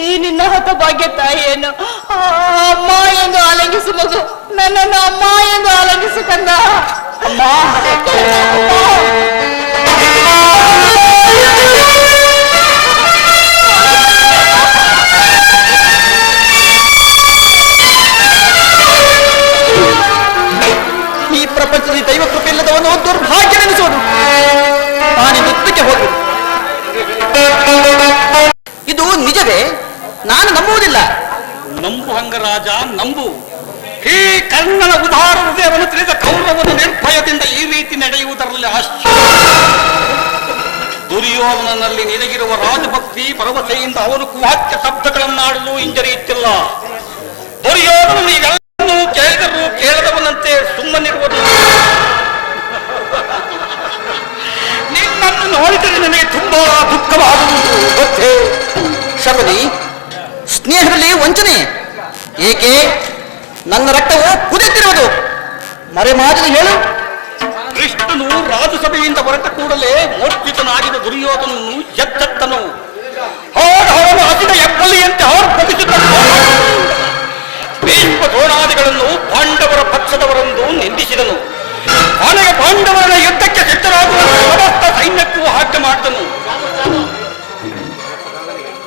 ಈ ನಿನ್ನ ಹತಭಾಗ್ಯ ತಾಯಿಯನ್ನು ಅಮ್ಮ ಎಂದು ಆಲಂಗಿಸು ಮಗು, ನನ್ನನ್ನು ಅಮ್ಮ ಎಂದು ಆಲಂಗಿಸು ಕಂದ. ಅಮ್ಮ ಈ ಪ್ರಪಂಚದಲ್ಲಿ ದೈವ ಕೃಪೆ ಇಲ್ಲದವನು ದುರ್ಭಾಗ್ಯವೆನಿಸುವುದು. ತಾನೇ ನೃತ್ಯಕ್ಕೆ ಹೋಗುವುದು ಇದು ನಿಜವೇ? ನಾನು ನಂಬುವುದಿಲ್ಲ. ನಂಬು ಹಂಗರಾಜ, ನಂಬು. ಈ ಕರ್ಣನ ಉದಾರ ಹೃದಯವನ್ನು ತಿಳಿದ ಕೌರವನು ನಿರ್ಭಯದಿಂದ ಈ ರೀತಿ ನಡೆಯುವುದರಲ್ಲಿ ಆಶ್ಚರ್ಯ. ದುರ್ಯೋಧನನಲ್ಲಿ ನಿನಗಿರುವ ರಾಜಭಕ್ತಿ ಭರವಸೆಯಿಂದ ಅವನು ಕುವಾಚ್ಯ ಶಬ್ದಗಳನ್ನಾಡಲು ಹಿಂಜರಿಯುತ್ತಿಲ್ಲ. ದುರ್ಯೋಧನನು ಇವೆಲ್ಲವನ್ನೂ ಕೇಳಿದರೂ ಕೇಳದವನಂತೆ ಸುಮ್ಮನಿರುವುದು. ನಿನ್ನನ್ನು ನೋಡಿದರೆ ನನಗೆ ತುಂಬಾ ದುಃಖವಾಗುವುದು ಗೊತ್ತೇ? ಶಬರಿ, ಸ್ನೇಹದಲ್ಲಿ ವಂಚನೆ ಏಕೆ? ನನ್ನ ರಕ್ತವು ಕುದಿಯುತ್ತಿರುವುದು. ಮರೆಮಾಚಲು ಹೇಳು. ಕೃಷ್ಣನು ರಾಜಸಭೆಯಿಂದ ಹೊರಟ ಕೂಡಲೇ ಮೂರ್ಛಿತನಾಗಿದ್ದ ದುರ್ಯೋಧನನು ಎದ್ದನು. ಅವನು ಹಸಿದ ಎಬ್ಬಲಿಯಂತೆ ಆರ್ಭಟಿಸುತ್ತನು. ಭೀಷ್ಮ ದ್ರೋಣಾದಿಗಳನ್ನು ಪಾಂಡವರ ಪಕ್ಷದವರೆಂದು ನಿಂದಿಸಿದನು. ಕೊನೆಗೆ ಪಾಂಡವರ ಯುದ್ಧಕ್ಕೆ ಸಿದ್ಧರಾಗುವ ಸಮಸ್ತ ಸೈನ್ಯಕ್ಕೂ ಆಜ್ಞೆ ಮಾಡಿದನು.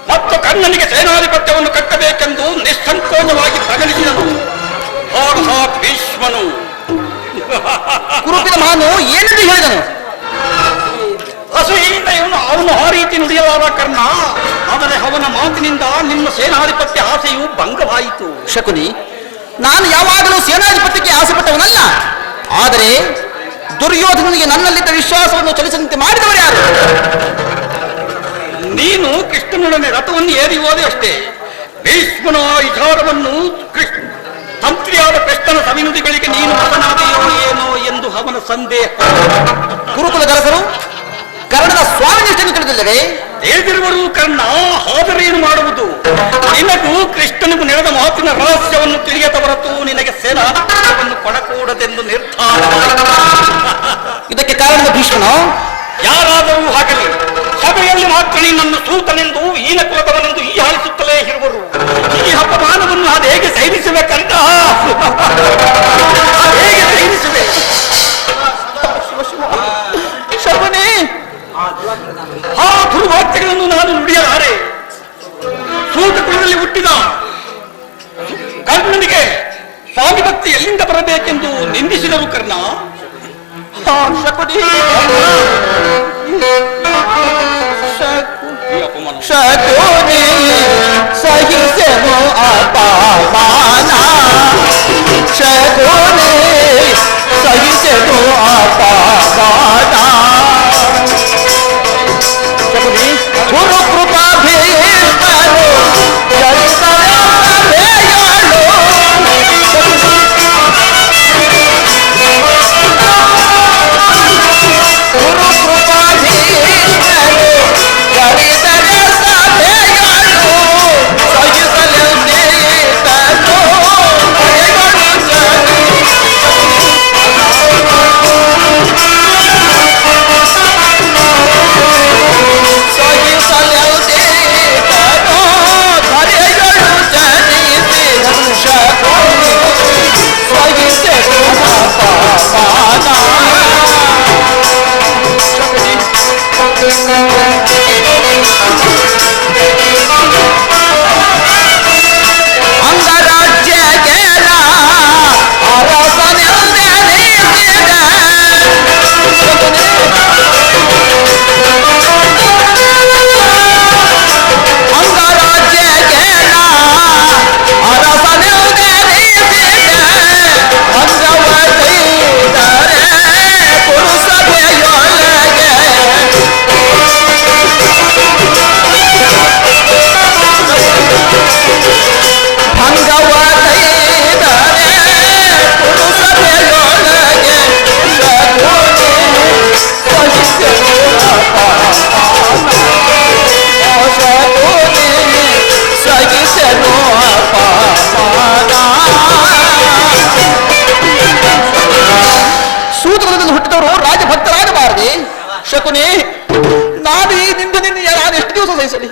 ಮತ್ತು ಕರ್ಣನಿಗೆ ಸೇನಾಧಿಪತ್ಯವನ್ನು ಕಟ್ಟಬೇಕೆಂದು ನಿಸ್ಸಂಕೋಚವಾಗಿ ಪ್ರಕಟಿಸಿದನು. ಭೀಷ್ಮನು ಕುರುಪಿದ ಮಹಾನು ಏನೆಂದು ಹೇಳಿದನು? ಅಸೂಯೆಯಿಂದ ಅವನು ಆ ರೀತಿ ನುಡಿಯಲಾದ ಕರ್ಣ. ಆದರೆ ಅವನ ಮಾತಿನಿಂದ ನಿನ್ನ ಸೇನಾಧಿಪತ್ಯ ಆಸೆಯು ಭಂಗವಾಯಿತು. ಶಕುನಿ, ನಾನು ಯಾವಾಗಲೂ ಸೇನಾಧಿಪತ್ಯಕ್ಕೆ ಆಸೆ ಪಟ್ಟವನಲ್ಲ. ಆದರೆ ದುರ್ಯೋಧನನಿಗೆ ನನ್ನಲ್ಲಿದ್ದ ವಿಶ್ವಾಸವನ್ನು ಚಲಿಸದಂತೆ ಮಾಡಿದವರು ಯಾರು? ನೀನು ಕೃಷ್ಣನೊಡನೆ ರಥವನ್ನು ಏರಿ ಹೋದೆ ಅಷ್ಟೇ. ಭೀಷ್ಮನ ವಿಚಾರವನ್ನು ತಂತ್ರಿಯಾದ ಕೃಷ್ಣನ ಸವಿನುಡಿಗಳಿಗೆ ನೀನು ಮತನಾದೆಯೋ ಏನೋ ಎಂದು ಅವನ ಸಂದೇಹ. ಗುರುಕುಲದ ಅರಸರು ಕರ್ಣದ ಸ್ವಾಮಿನಿಷ್ಠನ್ನು ತಿಳಿದಿಲ್ಲವೇ? ತಿಳಿದಿರುವರು ಕರ್ಣ, ಆದರೇನು ಮಾಡುವುದು? ನಿನಗೂ ಕೃಷ್ಣನಿಗೂ ನಡೆದ ಮಾತಿನ ರಹಸ್ಯವನ್ನು ತಿಳಿಯದ ಹೊರತು ನಿನಗೆ ಸೇನಾಧಿಪತ್ಯವನ್ನು ಕೊಡಕೂಡದೆಂದು ನಿರ್ಧಾರ. ಇದಕ್ಕೆ ಕಾರಣದ ಭೀಷ್ಮನು ಯಾರಾದರೂ ಆಗಲಿ, ಸಭೆಯಲ್ಲಿ ಮಾತ್ರ ನಿನ್ನನ್ನು ಸೂತನೆಂದು ಈನ ಕುಲದವನೆಂದು ಈ ಹಾಲಿಸುತ್ತಲೇ ಇರುವರು. ಈ ಅಪಮಾನವನ್ನು ಅದು ಹೇಗೆ ಸೈರಿಸುವೆ ಕರ್ಣ? ಹೇಗೆ ಸೈರಿಸುವೆ? ಶಕುನಿ, ಆ ದುರ್ವಾಕ್ಯಗಳನ್ನು ನಾನು ನುಡಿಯಲಾರೆ. ಸೂತ ಕುಲದಲ್ಲಿ ಹುಟ್ಟಿದ ಕರ್ಣನಿಗೆ ಸ್ವಾಮಿ ಭಕ್ತಿ ಎಲ್ಲಿಂದ ಬರಬೇಕೆಂದು ನಿಂದಿಸಿದರು ಕರ್ಣ. ಶಕುನಿ, ಈ ಅಪಮಾನ ಶಕುನಿ ಸಹಿಸೆನು ಅಪಮಾನ. ಶಕುನಿ ಸಹಿಸೆನು ಅಪಮಾನ. ಶಕುನಿ, ಗುರು ಕೃಪಾ ಭೀಷ್ಮನು ಜಯಿಸಲೇಳು. ಗುರು ಕೃಪಾ ಭೀಷ್ಮನು ಜಯಿಸಲೇ ಸಾಧ್ಯಗಳು. ಸಹಿಸಲೆಂದೇ ತನು ಭಯಗಳು ಸರಿ. ಸಹಿಸಲೆಂದೇ ತನು ಭಯಗಳು ಜನಿಸಿ. ಶಕುನಿ ಸಹಿಸೆನು ಅಪಮಾನ. ಅಂಗರಾಜ್ಯ ಗೆಲ ಅರಸನೆಂದೆನಿಸಿದ. ಅಂಗರಾಜ್ಯ ಗೆಲ ಅರಸನೆಂದೆನಿಸಿದ. ಅಂಗವೈದರೆ ಪುರುಸಭೆಯೊಳಗೆ ಭಂಗವೈದರೆ ಪುರುಸಭೆಯೊಳಗೆ. ಶಕುನಿ ಸಹಿಸೆನು ಅಪಮಾನ. ಶಕುನಿ ಸಹಿಸೆನು ಅಪಮಾನ. ಸೂತ್ರದಲ್ಲಿ ಹುಟ್ಟಿದವರು ರಾಜಭಕ್ತರಾಗಬಾರದೆ? ಶಕುನಿ, ನಾನು ಈ ನಿಂದನೆಯನ್ನು ನಾನು ಎಷ್ಟು ದಿವಸ ಸಹಿಸಲಿ?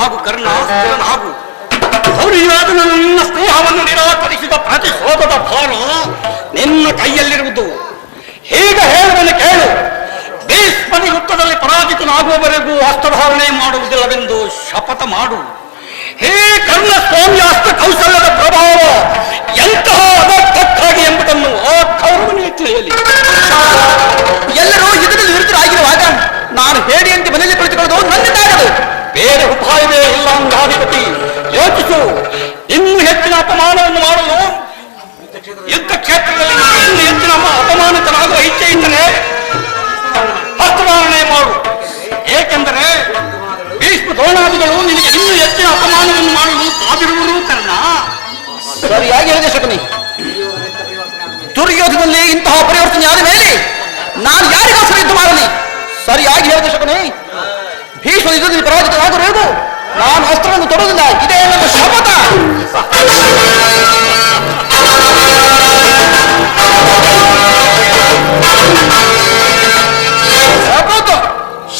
ಹಾಗೂ ಕರ್ಣ ಹಾಗೂ ದುರ್ಯೋಧನ ನಿನ್ನ ಸ್ನೇಹವನ್ನು ನಿರಾಕರಿಸಿದ ಪ್ರತಿಶೋಧದ ಭಾರ ನಿನ್ನ ಕೈಯಲ್ಲಿರುವುದು. ಹೀಗ ಹೇಳುವನು ಕೇಳು. ಭೀಷ್ಮನ ಯುದ್ಧದಲ್ಲಿ ಪರಾಜಿತನಾಗುವವರೆಗೂ ಅಸ್ತ್ರಧಾರಣೆ ಮಾಡುವುದಿಲ್ಲವೆಂದು ಶಪಥ ಮಾಡು. ಹೇ ಕರ್ಣ ಸ್ವಾಮ್ಯಾಸ್ತ್ರ ಕೌಶಲ್ಯದ ಪ್ರಭಾವ ಎಂತಹ ಅದಕ್ಕಾಗಿ ಎಂಬುದನ್ನು ಆ ಕೌರವನಿಗೆ ತಿಳಿಯಲಿ. ಎಲ್ಲರೂ ಯುದ್ಧದಲ್ಲಿ ವಿರುದ್ಧರಾಗಿರುವಾಗ ನಾನು ಹೇಡಿಯಂತೆ ಮನೆಯಲ್ಲಿ ಕುಳಿತುಕೊಳ್ಳೋದು ನನ್ನಿಂದಾಗದು. ಬೇರೆ ಉಪಾಯವೇ ಇಲ್ಲ ಅಂಗಾಧಿಪತಿ. ಯೋಚಿಸು. ಇನ್ನು ಹೆಚ್ಚಿನ ಅಪಮಾನವನ್ನು ಮಾಡಲು ಯುದ್ಧ ಕ್ಷೇತ್ರದಲ್ಲಿ ಇನ್ನು ಹೆಚ್ಚಿನ ಅಪಮಾನಿತನಾಗುವ ಇಚ್ಛೆ ಇದ್ದರೆ ಅಸ್ತ್ರಧಾರಣೆ ಮಾಡು. ಏಕೆಂದರೆ ಭೀಷ್ಮ ದ್ರೋಣಾದಿಗಳು ನಿನಗೆ ಇನ್ನೂ ಹೆಚ್ಚಿನ ಅಪಮಾನವನ್ನು ಮಾಡಲು ಕಾದಿರುವುದು ಕರ್ಣ. ಸರಿಯಾಗಿ ಹೇಳಿದೆ ಶಕುನಿ. ದುರ್ಯೋಧನಲ್ಲಿ ಇಂತಹ ಪರಿವರ್ತನೆ ಆದ ಮೇಲೆ ನಾನು ಯಾರಿಗೋಸ್ಕರ ಯುದ್ಧ ಮಾಡಲಿ? ಸರಿಯಾಗಿ ಹೇಳಿದೆ ಶಕುನಿ. ಭೀಷ್ಮ ಯುದ್ಧದಲ್ಲಿ ಪರಾಜಿತರಾಗಬೇಕು. ನಾನು ಅಸ್ತ್ರವನ್ನು ತೊಡುವುದಿಲ್ಲ. ಇದೇ ನನ್ನ ಶಪಥ.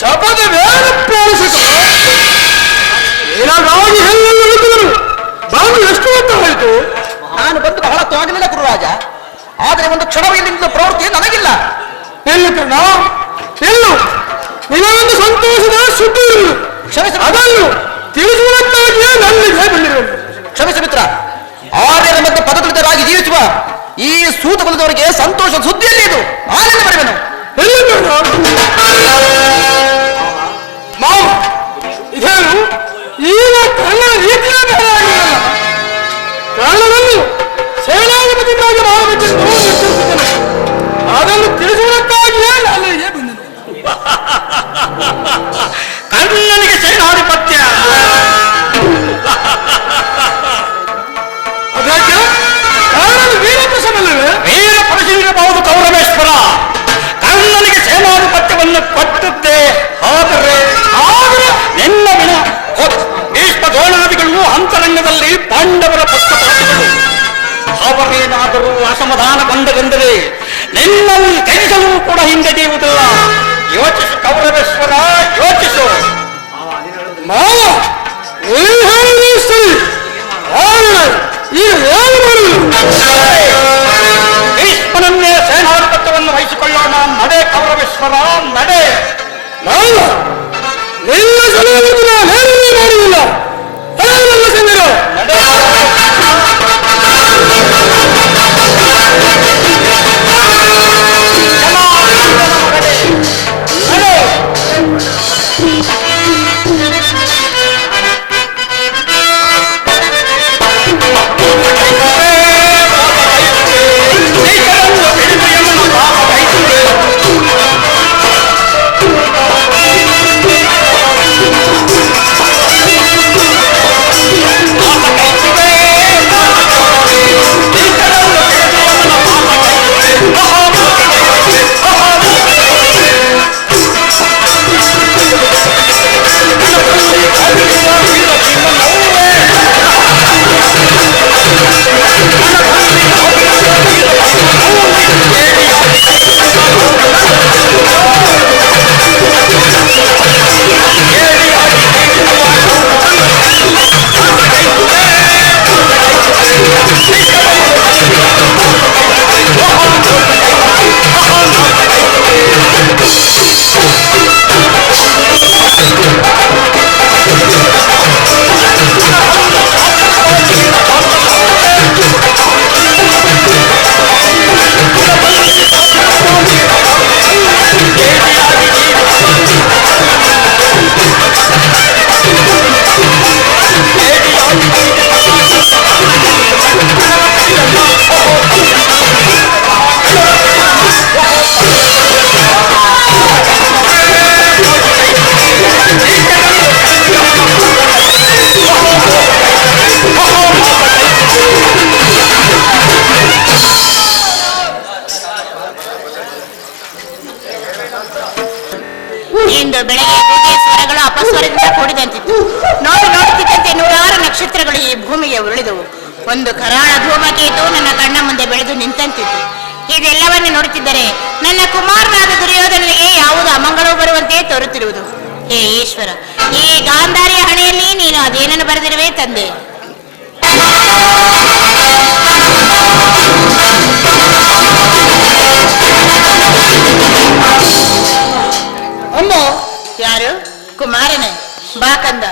ಶಪಥವೇನು ಪಾಲಿಸಿದ ಏನಾಗಿ ಹೇಳಿದರು ಬಾಂಧು ಎಷ್ಟು ಹೊತ್ತಾಯಿತು? ನಾನು ಬಂದು ಬಹಳ ಆಗಲಿಲ್ಲ ಗುರುರಾಜ. ಆದರೆ ಒಂದು ಕ್ಷಣವಿಲ್ಲ ಪ್ರವೃತ್ತಿ ನನಗಿಲ್ಲ. ಎಲ್ಲಿ ಕರ್ಣ ಎಲ್ಲು ನಿನಗೊಂದು ಸಂತೋಷದ ಸುದ್ದಿ ಇರುವುದು. ಅದನ್ನು ತಿಳಿಸುವುದಕ್ಕಾಗಿಯೇ ನಲ್ಲಿಗೆ ಬಂದಿರುವುದು. ಕ್ಷಮಿಸ ಮಿತ್ರ. ಆರ್ಯರ ಮಧ್ಯೆ ಪದದಲಿತರಾಗಿ ಜೀವಿಸುವ ಈ ಸೂತಕುಲದವರಿಗೆ ಸಂತೋಷ ಸುದ್ದಿಯಲ್ಲಿ ಇದು. ನಾನೆಂದು ಬರುವೆನು. ಎಲ್ಲಿ ಕರ್ಣ ಮಾವು ಇದೇನು ಈಗ ಕರ್ಣ ರೀತಿಯ ಬೇರೆ ಆಗಿಲ್ಲ. ಕರ್ಣನನ್ನು ಸೇನಾಧಿಪತಿಯಾಗಿ ಮಾಡಬೇಕೆಂದು ನಿರ್ಧರಿಸಿದ್ದೇನೆ. ಅದನ್ನು ತಿಳಿಸುವುದಕ್ಕಾಗಿಯೇ ನಾನಿಗೆ ಬಂದೆನು. ಕರ್ಣನಿಗೆ ಸೇನಾಧಿಪತ್ಯ ಅದಕ್ಕೆ ಕರ್ಣನು ವೀರಪುರುಷನಲ್ಲವೇ? ವೀರಪುರುಷನಿರಬಹುದು ಕೌರವೇಶ್ವರ. ಕರ್ಣನಿಗೆ ಸೇನಾಧಿಪತ್ಯವನ್ನು ಕೊಟ್ಟದ್ದೇ ಆದರೆ ನಿನ್ನ ವಿನ ಭೀಷ್ಮ ದ್ರೋಣಾದಿಗಳು ಅಂತರಂಗದಲ್ಲಿ ಪಾಂಡವರ ಪಕ್ಷಪಾತಿಗಳು. ಅವರೇನಾದರೂ ಅಸಮಾಧಾನಗೊಂಡರೆಂದರೆ ನಿನ್ನಲ್ಲಿ ತ್ಯಜಿಸಲು ಕೂಡ ಹಿಂದೆಗೆಯುವುದಿಲ್ಲ. ಯೋಚಿಸು ಕೌರವೇಶ್ವರ, ಯೋಚಿಸು. ಮಾವ ನೀವು ಹೇಳಿದ್ರೆ ಸರಿ. ಆದರೆ ಈಗ ಏನು ಮಾಡುವುದು? ಭೀಷ್ಮನನ್ನೇ ಸೇನಾಧಿಪತ್ಯವನ್ನು ವಹಿಸಿಕೊಳ್ಳೋಣ. ನಡೆ ಕೌರವೇಶ್ವರ, ನಡೆ. ಮಾವ ನಿನ್ನ ಸಲಹೆಯನ್ನು ನಾನು ಹೇಳಲೇ ಮಾಡುವುದಿಲ್ಲ. ನನ್ನ ಸಂಗಡ ನಡೆ ಇಂದು ಬೆಳಗ್ಗೆ ಗೂಗೆಯ ಸ್ವರಗಳು ಅಪಸ್ವರದಿಂದ ಕೂಡಿದಂತಿತ್ತು. ನೋಡುತ್ತಿದ್ದಂತೆ ನೂರಾರು ನಕ್ಷತ್ರಗಳು ಈ ಭೂಮಿಗೆ ಉರುಳಿದವು. ಒಂದು ಕರಾಳ ಧೂಮಕೇತು ನನ್ನ ಕಣ್ಣ ಮುಂದೆ ಬೆಳೆದು ನಿಂತಂತಿತ್ತು. ಇದೆಲ್ಲವನ್ನು ನೋಡುತ್ತಿದ್ದರೆ ನನ್ನ ಕುಮಾರನಾದ ದುರ್ಯೋಧನನಿಗೆ ಯಾವುದು ಅಮಂಗಳವು ಬರುವಂತೆ ತೋರುತ್ತಿರುವುದು. ಹೇ ಈಶ್ವರ, ಈ ಗಾಂಧಾರಿಯ ಹಣೆಯಲ್ಲಿ ನೀನು ಅದೇನನ್ನು ಬರೆದಿರುವೆ ತಂದೆ? ಅಮ್ಮ, ಯಾರು? ಕುಮಾರನೇ, ಬಾ ಕಂದ.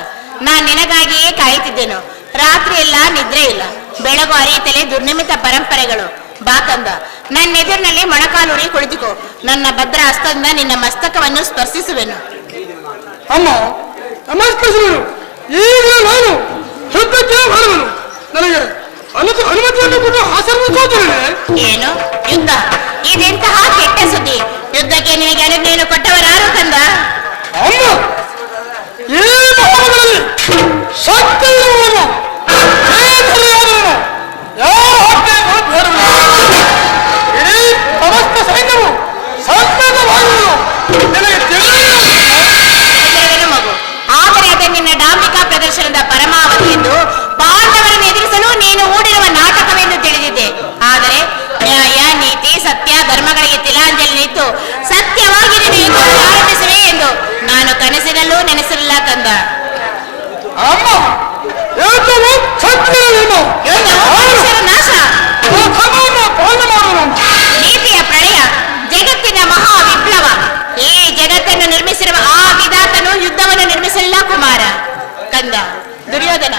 ನಾನ್ ನಿನಗಾಗಿಯೇ ಕಾಯುತ್ತಿದ್ದೇನು. ರಾತ್ರಿ ಎಲ್ಲ ನಿದ್ರೆ ಇಲ್ಲ, ಬೆಳಗು ಅರಿಯುತ್ತಲೇ ದುರ್ನಿಮಿತ ಪರಂಪರೆಗಳು. ಬಾ ಕಂದ, ನನ್ನ ಎದುರಿನಲ್ಲಿ ಮೊಣಕಾಲೂರಿ ಕುಳಿತುಕೋ. ನನ್ನ ಭದ್ರ ಹಸ್ತದಿಂದ ನಿನ್ನ ಮಸ್ತಕವನ್ನು ಸ್ಪರ್ಶಿಸುವೆನು. ಅಮ್ಮ, ನಮಸ್ಕರಿಸುವೆನು. ಈಗ ನಾನು ಯುದ್ಧಕ್ಕೆ ಬರುವೆನು. ನನಗೆ ಅನುಮತಿಯನ್ನು ಕೊಟ್ಟು ಆಶೀರ್ವದಿಸುತ್ತೇನೆ. ಏನು ಯುದ್ಧ? ಇದೆಂತಹ ಕೆಟ್ಟ ಸುದ್ದಿ. ಯುದ್ಧಕ್ಕೆ ನಿನಗೆ ಅನುಜ್ಞೆಯನ್ನು ಕೊಟ್ಟವರಾರು ಕಂದ? ಅಮ್ಮ, ಈ ಭಾಗಗಳಲ್ಲಿ ಶಕ್ತಿ ಇರುವವನು, ಧೈರ್ಯವಾದವನು, ಯಾವ ಆಜ್ಞೆಯನ್ನು ಬೇಡುವುದಿಲ್ಲ. ಇಡೀ ಸಮಸ್ತ ಸೈನ್ಯವು ಸನ್ನದ್ಧವಾಗಿರುವುದು ನಿನಗೆ ತಿಳಿಯುವುದೇನು ಮಗು? ಆದರೆ ಅದು ನಿನ್ನ ಡಾಂಬಿಕಾ ಪ್ರದರ್ಶನದ ಪರಮಾವಧಿ ಎಂದು, ಪಾಂಡವರನ್ನು ಎದುರಿಸಲು ನೀನು ಹೂಡಿರುವ ನಾಟಕವೆಂದು ತಿಳಿದಿದ್ದೆ. ಆದರೆ ನ್ಯಾಯ, ನೀತಿ, ಸತ್ಯ, ಧರ್ಮಗಳಿಗೆ ತಿಲಾಂಜಲಿ ನಿಂತು ಸತ್ಯವಾಗಿ ನೀನು ಯುದ್ಧವನ್ನು ಆರಂಭಿಸುವೆ ಎಂದು ನಾನು ಕನಸಿನಲ್ಲೂ ನೆನೆಸಿರಲಿಲ್ಲ ಕಂದ. ಅಮ್ಮ, ಯುದ್ಧವು ಕ್ಷತ್ರಿಯರೇನು? ಯುದ್ಧವು ಮನುಷ್ಯರ ನಾಶ, ಧರ್ಮವನ್ನು ಪಾಲನೆ ಮಾಡೋಣ. ನೀತಿಯ ಪ್ರಳಯ, ಜಗತ್ತಿನ ಮಹಾ ವಿಪ್ಲವ. ಈ ಜಗತ್ತನ್ನು ನಿರ್ಮಿಸಿರುವ ಆ ವಿಧಾತನು ಯುದ್ಧವನ್ನು ನಿರ್ಮಿಸಲಿಲ್ಲ ಕುಮಾರ. ಕಂದ ದುರ್ಯೋಧನ,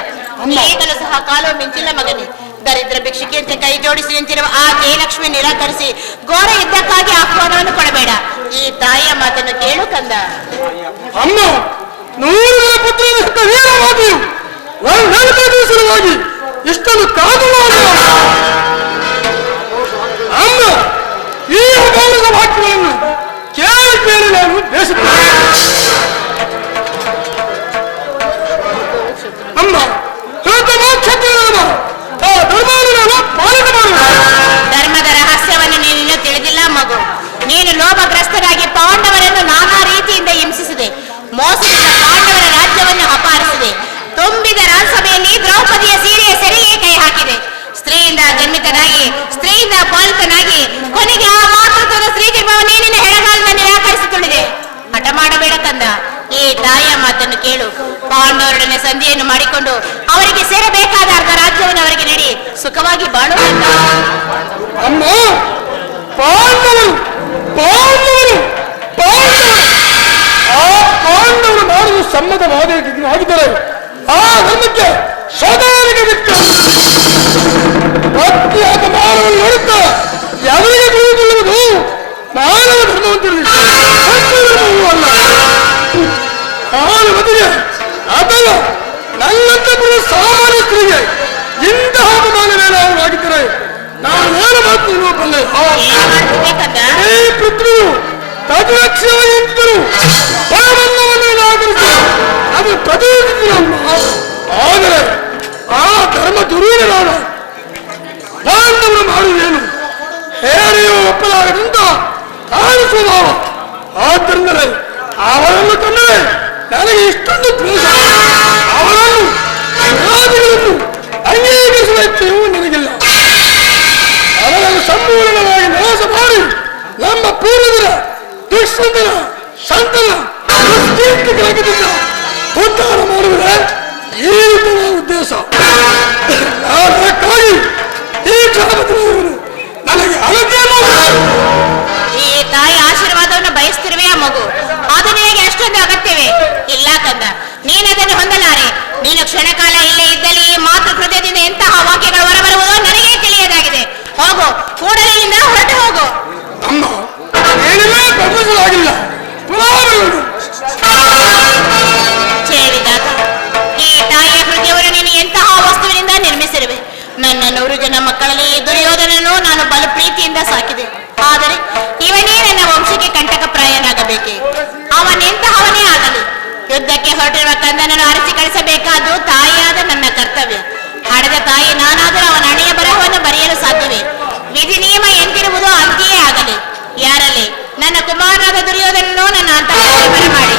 ಈಗಲೂ ಸಹ ಕಾಲು ಮಿಂಚಿಲ್ಲ ಮಗನೇ. ದರಿದ್ರ ಭಿಕ್ಷುಕಿಯಂತೆ ಕೈ ಜೋಡಿಸಿ ನಿಂತಿರುವ ಆ ಜಯಲಕ್ಷ್ಮಿ ನಿರಾಕರಿಸಿ ಘೋರ ಯುದ್ಧಕ್ಕಾಗಿ ಆಹ್ವಾನವನ್ನು ಕೊಡಬೇಡ. ಈ ತಾಯಿಯ ಮಾತನ್ನು ಕೇಳು ಕಂದ. ಅಮ್ಮ, 100 ಪುತ್ರನ ವೀರವಾದಿಯು ಸಲುವಾಗಿ ಇಷ್ಟನ್ನು ಕಾದು ಮಾಡುವ ಅಮ್ಮ, ಈ ಅಗೌರವದ ವಾಕ್ಯಗಳನ್ನು ಕೇಳಿ ಕೇಳಿ ನಾನು ಬೇಸುತ್ತೇನೆ. ಅಮ್ಮ, ಧರ್ಮವನ್ನು ಪಾಲನೆ ಮಾಡುವ. ಧರ್ಮದ ರಹಸ್ಯವನ್ನು ನೀನಿನ್ನೂ ತಿಳಿದಿಲ್ಲ ಮಗು. ನೀನು ಲೋಭಗ್ರಸ್ತರಾಗಿ ಪಾಂಡವರನ್ನು ನಾನಾ ರೀತಿಯಿಂದ ಹಿಂಸಿಸಿದೆ. ಮೋಸದಿಂದ ಪಾಂಡವರ ರಾಜ್ಯವನ್ನು ಅಪಹರಿಸಿದೆ. ತುಂಬಿದ ರಾಜ್ಯಸಭೆಯಲ್ಲಿ ದ್ರೌಪದಿಯ ಸೀರೆಯ ಸೆರೆಗೆ ಕೈ ಹಾಕಿದೆ. ಸ್ತ್ರೀಯಿಂದ ಜನ್ಮಿತನಾಗಿ, ಸ್ತ್ರೀಯಿಂದ ಪಾಲಿತನಾಗಿ, ಕೊನೆಗೆ ಆ ಮಾತೃತ್ವದ ಸ್ತ್ರೀ ಜನ್ಮವನ್ನೇ ನಿನ್ನ ಹೆಣಗಾಲದ ನಿರಾಕರಿಸಿಕೊಂಡಿದೆ. ಹಠ ಮಾಡಬೇಡ ಕಂದ, ಈ ತಾಯಿಯ ಮಾತನ್ನು ಕೇಳು. ಪಾಂಡವರೊಡನೆ ಸಂಧಿಯನ್ನು ಮಾಡಿಕೊಂಡು ಅವರಿಗೆ ಸೇರಬೇಕಾದ ಅರ್ಧ ರಾಜ್ಯವನ್ನು ಅವರಿಗೆ ನೀಡಿ ಸುಖವಾಗಿ ಬಾಳುವಂತ. ಅಮ್ಮ, ಪಾಂಡವರು ಪಾಂಡವರು ಪಾಂಡವರು ಆ ಪಾಂಡವರು ಮಾಡುವುದು ಸಮ್ಮತವಾಗಿದ್ದರೆ ಆ ಧರ್ಮಕ್ಕೆ ಸದಾನಿಗೆ ಬಿಟ್ಟು ಭಕ್ತಿಯಾದ ಮಾನವನ್ನು ನೋಡುತ್ತಾ ಯಾರಿಗೆ ತಿಳಿದುಕೊಳ್ಳುವುದು ಮಾನವ ಧರ್ಮವಂತರಲ್ಲಿ ಅಲ್ಲ. ಮದುವೆ ಅಥವಾ ನನ್ನಂತ ಸಾಮಾನ್ಯ ಸ್ತ್ರೀಗೆ ಇಂತಹ ಅಪಮಾನವೇನಾಗಿದ್ದರೆ ನಾನು ಏನು ಮಾಡ್ತೀನಿ ಬಲ್ಲೆ. ಈ ಪೃಥ್ವಿಯು ತದುರಕ್ಷವಾಗಿ ನಿಂತರು ಪರಮನ್ನವನ್ನು ನಿರಾಕರಿಸಿ ಅದು ತದುರಿಸಿದಮ್ಮ. ಆದರೆ ಆ ಧರ್ಮ ದುರ್ವೀರನಾದ ಪಾಂಡವರು ಮಾಡುವುದೇನು? ಹೇರಿಯೂ ಒಪ್ಪಲಾಗದಂತ ತಾನು ಸ್ವಭಾವ. ಆದ್ದರಿಂದಲೇ ಅವರನ್ನು ಕಂಡರೆ ನನಗೆ ಇಷ್ಟೊಂದು ದ್ವೇಷ. ಅವರನ್ನು ಅಪರಾಧಿಗಳನ್ನು ಅಂಗೀಕರಿಸುವ ಇಚ್ಛೆಯೂ ನನಗಿಲ್ಲ. ಅವರನ್ನು ಸಂಪೂರ್ಣವಾಗಿ ನಾಶ ಮಾಡಿ ನಮ್ಮ ಪೂರ್ವಜರ ದುಷ್ಯಂತನ ಸಂತನ ದುಷ್ಕೀರ್ತಿಗಳಿಂದ ಉದ್ಧಾರ ಮಾಡುವುದೇ ಈ ರೀತಿಯ ಉದ್ದೇಶ. ಅದಕ್ಕಾಗಿ ಈ ಗ್ರಾಮದವರು ನನಗೆ ಈ ತಾಯಿ ಆಶೀರ್ವಾದವನ್ನು ಬಯಸ್ತಿರುವೆ ಆ ಮಗು. ಅದು ನಿನಗೆ ಅಷ್ಟೊಂದು ಅಗತ್ಯವೇ? ಇಲ್ಲ ಕಂದ, ನೀನದನ್ನು ಹೊಂದಲಾರೆ. ನೀನು ಕ್ಷಣಕಾಲ ಇಲ್ಲೇ ಇದ್ದಲ್ಲಿ ಈ ಮಾತೃ ಹೃದಯದಿಂದ ಎಂತಹ ವಾಕ್ಯಗಳು ಹೊರಬರುವುದೋ ನನಗೇ ತಿಳಿಯದಾಗಿದೆ. ಹೋಗು, ಕೂಡಲೇ ಇಲ್ಲಿಂದ ಹೊರಟು ಹೋಗು. ಅಮ್ಮ, ಏನೆಲ್ಲೇ ಗಮನಿಸಲಾಗಿಲ್ಲ. ಚೇಳಿದಾಗ ಈ ತಾಯಿಯ ಹೃದಯವನ್ನು ನೀನು ಎಂತಹ ವಸ್ತುವಿನಿಂದ ನಿರ್ಮಿಸಿರುವೆ. ನನ್ನ 100 ಜನ ಮಕ್ಕಳಲ್ಲಿ ಈ ದುರ್ಯೋಧನನ್ನು ನಾನು ಬಲು ಪ್ರೀತಿಯಿಂದ ಸಾಕಿದೆ. ಆದರೆ ಇವನೇ ನನ್ನ ವಂಶಕ್ಕೆ ಕಂಟಕಪ್ರಾಯನಾಗಬೇಕೆ? ಅವನೆಂತಹವನೇ ಆಗಲಿ, ಯುದ್ಧಕ್ಕೆ ಹೊರಟಿರುವ ಕಂದನನ್ನು ಅರಸಿ ಕಳಿಸಬೇಕಾದ್ದು ತಾಯಿಯಾದ ನನ್ನ ಕರ್ತವ್ಯ. ಹಡೆದ ತಾಯಿ ನಾನಾದರೂ ಅವನ ಹಣೆಯ ಬರಹವನ್ನು ಬರೆಯಲು ಸಾಧ್ಯವೇ? ವಿಧಿ ನಿಯಮ ಎಂತಿರುವುದೋ ಅಂತೆಯೇ ಆಗಲಿ. ಯಾರಲ್ಲಿ ನನ್ನ ಕುಮಾರನಾದ ದುರ್ಯೋಧನನ್ನು ನನ್ನ ಅಂತಃಕರಣೆ ಬರಮಾಡಿ.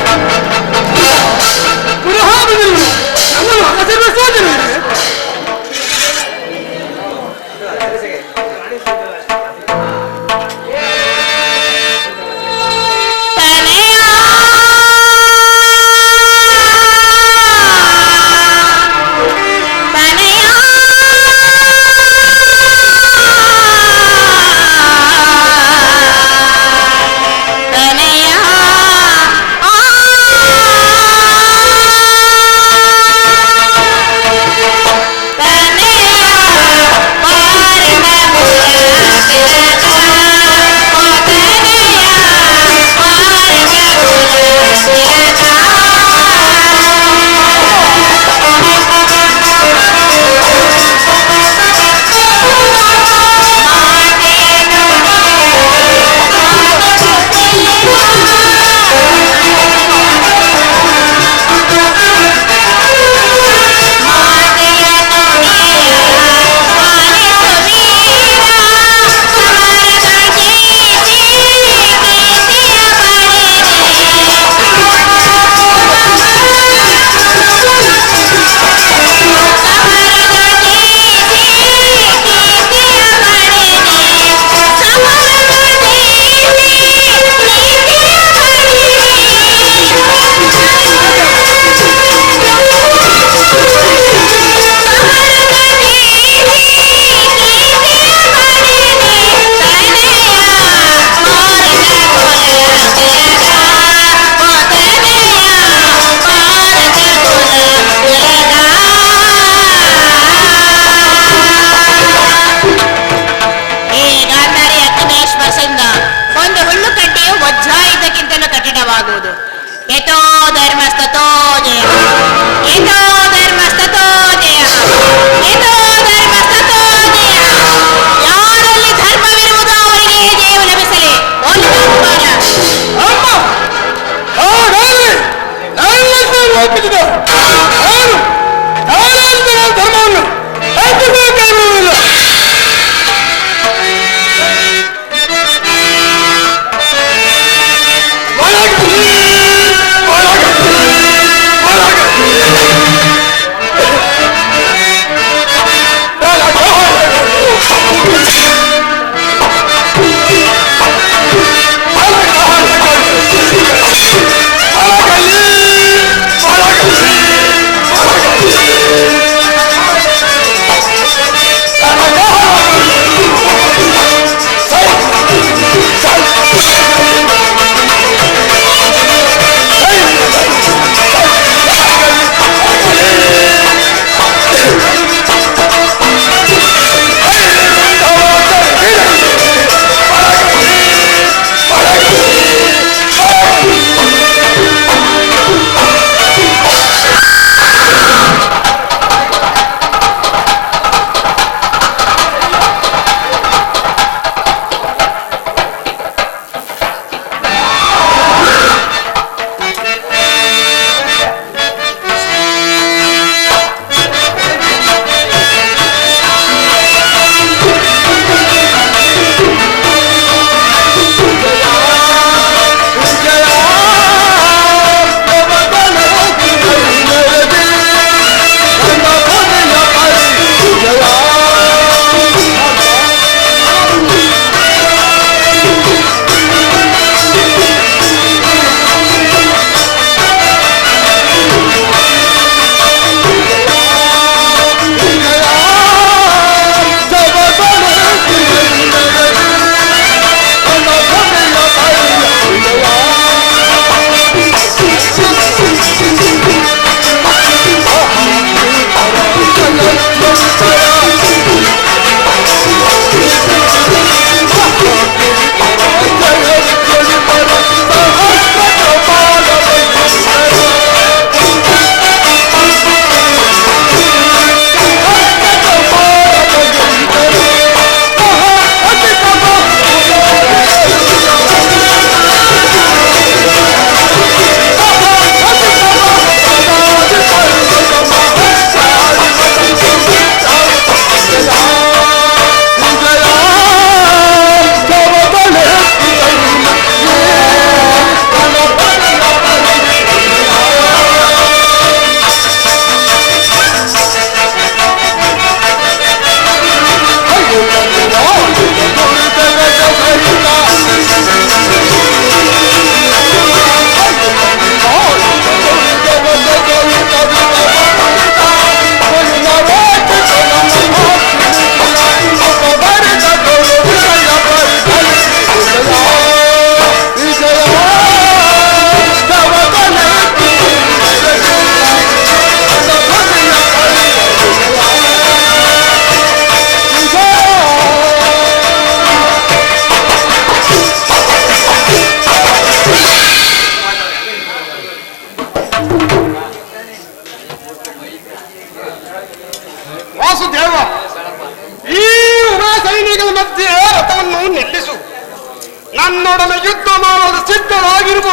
ನನ್ನೊಡನೆ ಯುದ್ಧ ಮಾಡಲು ಸಿದ್ಧರಾಗಿರುವ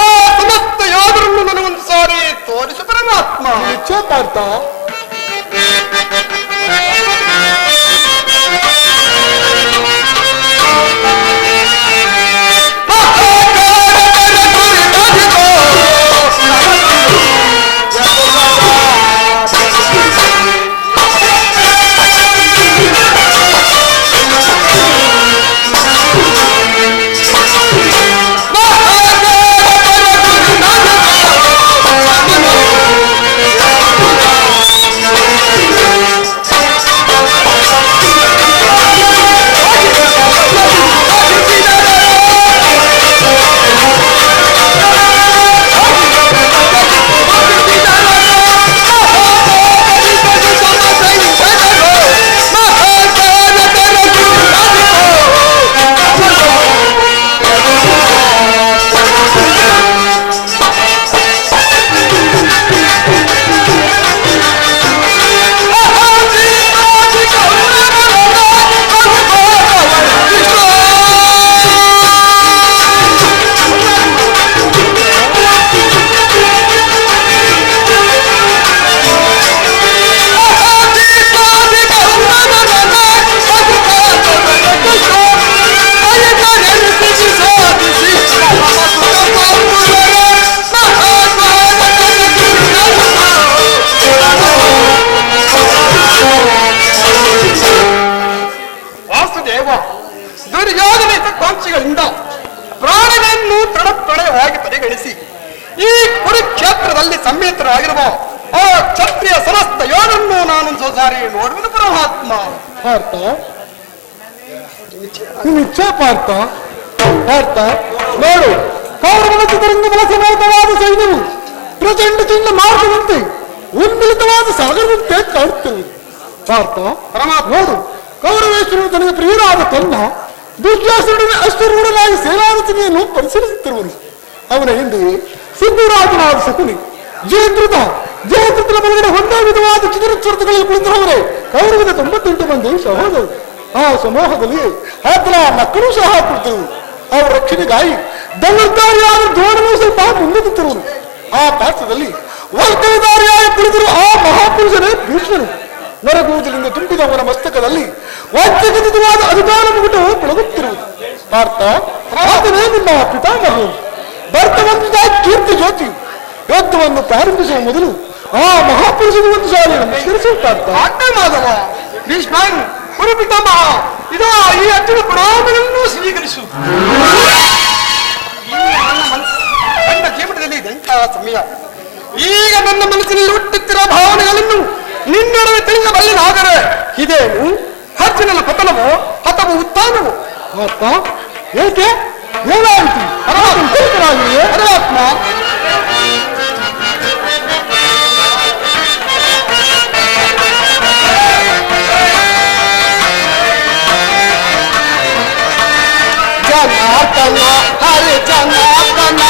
ಆ ಸಮಸ್ತ ಯಾದರನ್ನು ನನಗೊಂದು ಸಾರಿ ತೋರಿಸು ಪರಮಾತ್ಮ. ಇಚ್ಛೆ ಪಾರ್ಥ. ದುರ್ಯೋಧನ ಹಿತಕಾಂಕ್ಷಿಗಳಿಂದ ಪ್ರಾಣವನ್ನು ತಡಪಡೆಯಾಗಿ ಪರಿಗಣಿಸಿ ಈ ಕುರುಕ್ಷೇತ್ರದಲ್ಲಿ ಸಮ್ಮಿಳಿತರಾಗಿರುವ ಆ ಕ್ಷತ್ರಿಯ ಸಮಸ್ತ ಯೋಧನ್ನು ನಾನೊಂದು ಸಾರಿ ನೋಡುವುದು ಪರಮಾತ್ಮ. ಪಾರ್ಥ, ಇಚ್ಛೆ ಪಾರ್ಥ. ಪಾರ್ಥ ನೋಡು, ಕೌರವನ ಚಿತ್ರರಂಗ ಬಲಸಮೇತವಾದ ಸೈನ್ಯವು ಪ್ರಚಂಡ ಚಿನ್ನ ಮಾರ್ಗದಂತೆ ಉನ್ಮಿಲಿತವಾದ ಸಾಗರದಂತೆ ಕಾಣುತ್ತಿರುವುದು. ಪಾರ್ಥ ಪರಮಾತ್ಮ ನೋಡು, ಕೌರವೇಶ್ವರನು ತನಗೆ ಪ್ರಿಯರಾದ ತನ್ನ ದುರ್ಯಾಸುರನ ಅಶ್ವರೂಢನಾಗಿ ಸೇನಾರಚನೆಯನ್ನು ಪರಿಶೀಲಿಸುತ್ತಿರುವನು. ಅವನ ಹಿಂದೆ ಸಿದ್ಧರಾಜನಾದ ಶಕುನಿ, ಜಯದ್ರಥನ ಬಲಗಡೆ ಒಂದೇ ವಿಧವಾದ ಚಿತ್ರಚರ್ತಗಳಲ್ಲಿ ಕುಳಿತಿರುವವರೇ ಕೌರವದ 98 ಮಂದಿ ಸಹೋದರರು. ಆ ಸಮೂಹದಲ್ಲಿ ಆತನ ಮಕ್ಕಳು ಸಹ ಕುಳಿತರು. ಅವರ ರಕ್ಷಣೆಗಾಗಿ ದಂಡಧಾರಿಯಾದ ದ್ರೋಣನು ಸ್ವಲ್ಪ ಮುಂದೆ ನಿಂತಿರುವನು. ಆ ಪಾತ್ರದಲ್ಲಿ ವಲ್ಕಲಧಾರಿಯಾಗಿ ಕುಳಿತಿರುವ ಆ ಮಹಾಪುರುಷನೇ ಭೀಷ್ಮನು. ನರಗೂಜಲಿಂದ ತುಂಬಿದವನ ಮಸ್ತಕದಲ್ಲಿ ವಾದ್ಯಗತಿವಾದ ಅಧಿಕಾರ ಮುಗುಟವು ಬೆಳಗುತ್ತಿರುವುದು. ಪಾರ್ಥ, ಆತನೇ ನಿಮ್ಮ ಪಿತಾಮಹರು. ಭರ್ತವಂತ ಕೀರ್ತಿ ಜ್ಯೋತಿ ಯುದ್ಧವನ್ನು ಪ್ರಾರಂಭಿಸುವ ಮೊದಲು ಆ ಮಹಾಪುರುಷನ ಒಂದು ಸಾರಿ ನಮಸ್ಕರಿಸಿ ಪಾರ್ಥ. ಮಾಧವ ಭೀಷ್ಮನ್ ಕುರುಪಿತಾಮಹ, ಇದೋ ಈ ಅರ್ಜುನ ಪ್ರಣಾಮಗಳನ್ನು ಸ್ವೀಕರಿಸು. ನನ್ನ ಜೀವನದಲ್ಲಿ ಇದೆಂತಹ ಸಮಯ. ಈಗ ನನ್ನ ಮನಸ್ಸಿನಲ್ಲಿ ಹುಟ್ಟುತ್ತಿರುವ ಭಾವನೆಗಳನ್ನು ನಿನ್ನೊಡನೆ ತಿಳಿಸಬಲ್ಲನಾದರೆ ಇದೇನು ಅರ್ಜುನನ ಪತನವೋ ಅಥವಾ ಉತ್ಥಾನವೋ? ಪಾರ್ಥ, ಏಕೆ ಏನಾಯಿತು? ಪರಮಾತ್ಮ ಜನಾರ್ದನ ಹರಿ ಜನಾರ್ದನ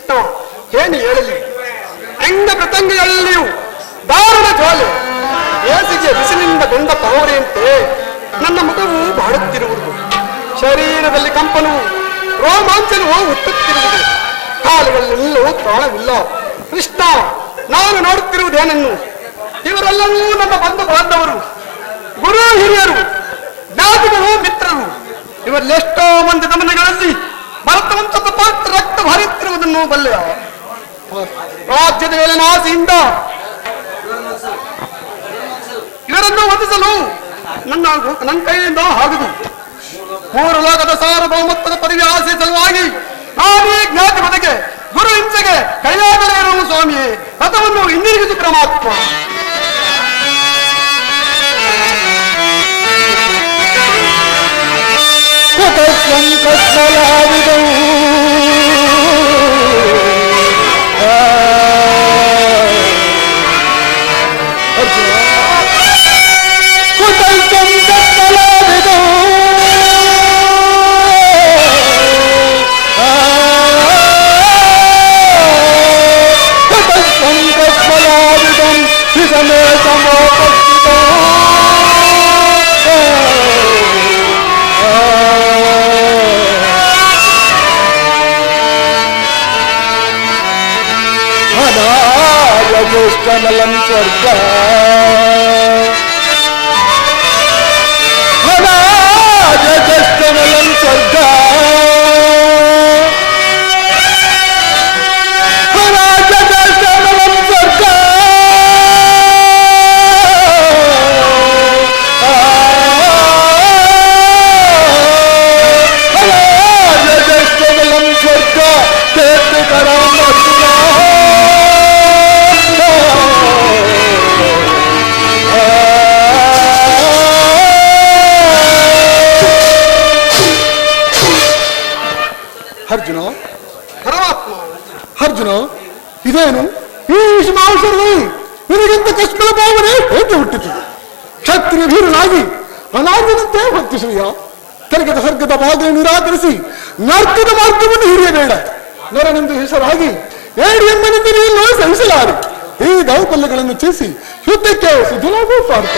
ಕೃಷ್ಣ ಏನು ಹೇಳಲಿ, ಅಂಗ ಪ್ರತಂಗಗಳಲ್ಲಿಯೂ ದಾರುಣ ಜ್ವಾಲೆ, ಬೇಸಿಗೆ ಬಿಸಿಲಿನಿಂದ ಬೆಂದ ತಾವರೆಯಂತೆ ನನ್ನ ಮುಖವು ಬಾಡುತ್ತಿರುವುದು, ಶರೀರದಲ್ಲಿ ಕಂಪನವು ರೋಮಾಂಚನವು ಹುಟ್ಟುತ್ತಿರುವುದು, ಕಾಲುಗಳಲ್ಲೆಲ್ಲೂ ಪ್ರಾಣವಿಲ್ಲ. ಕೃಷ್ಣ, ನಾನು ನೋಡುತ್ತಿರುವುದೇನನ್ನು? ಇವರೆಲ್ಲರೂ ನನ್ನ ಬಂಧು ಬಾಂಧವರು, ಗುರು ಹಿರಿಯರು, ಜ್ಞಾತಿಗಳು, ಮಿತ್ರರು. ಇವರಲ್ಲೆಷ್ಟೋ ಮಂದಿ ಗಮನಗಳಲ್ಲಿ ಭರತವಂತದ ಪಾತ್ರ ರಕ್ತ ಹರಿಯುತ್ತಿರುವುದನ್ನು ಬಲ್ಲೆಯ. ರಾಜ್ಯದ ಮೇಲಿನ ಆಸೆಯಿಂದ ಇವರನ್ನು ವಧಿಸಲು ನನ್ನ ಕೈಯಿಂದ ಆಗುದು. ಮೂರು ಲೋಕದ ಸಾರ್ವಭೌಮತ್ವದ ಪದವಿ ಆಸೆ ಸಲುವಾಗಿ ನಾನೇ ಜ್ಞಾತಿ ಬದಗೆ ಗುರು ಹಿಂಸೆಗೆ ಕೈಯಾಗಲೇ ಇರುವ ಸ್ವಾಮಿಯೇ, ರಥವನ್ನು ಹಿಂದಿರುಗಿಸು ಪರಮಾತ್ಮ. ಜ್ಯೇಷ್ಠನಲಂ ಸ್ವರ್ಗ ಜ್ಯೇಷ್ಠನಲಂ ಸ್ವರ್ಗ ಜ್ಯೇಷ್ಠನಲಂ ಸ್ವರ್ಗ ಜ್ಯೇಷ್ಠನಲಂ ಸ್ವರ್ಗ ಕೇತುಕರಂ ಅರ್ಜುನ, ಪರಮಾತ್ಮ. ಅರ್ಜುನ, ಇದೇನು ಈ ವಿಷಮಾಂಸದಲ್ಲಿ ನಿನಗಿಂತ ಕಷ್ಟದ ಭಾವನೆ ಹೇಗೆ ಹುಟ್ಟಿತು? ಕ್ಷತ್ರಿಯ ವೀರನಾಗಿ ಅನಾಥನಂತೆ ವರ್ತಿಸುವ ತೆಲಗದ ಸ್ವರ್ಗದ ಭಾಗವನ್ನು ನಿರಾಕರಿಸಿ ನರ್ಕದ ಮಾರ್ಗವನ್ನು ಹಿರಿಯಬೇಡ. ನರನೆಂದು ಹೆಸರಾಗಿ ಏಡಿ ಎಂಬನೆಂದು ನೀನು ಸಹಿಸಲಾರೆ. ಈ ದೌರ್ಬಲ್ಯಗಳನ್ನು ಚೇಸಿ ಯುದ್ಧಕ್ಕೆ ಸಿದ್ಧನಾಗೂ ಪಾರ್ಥ.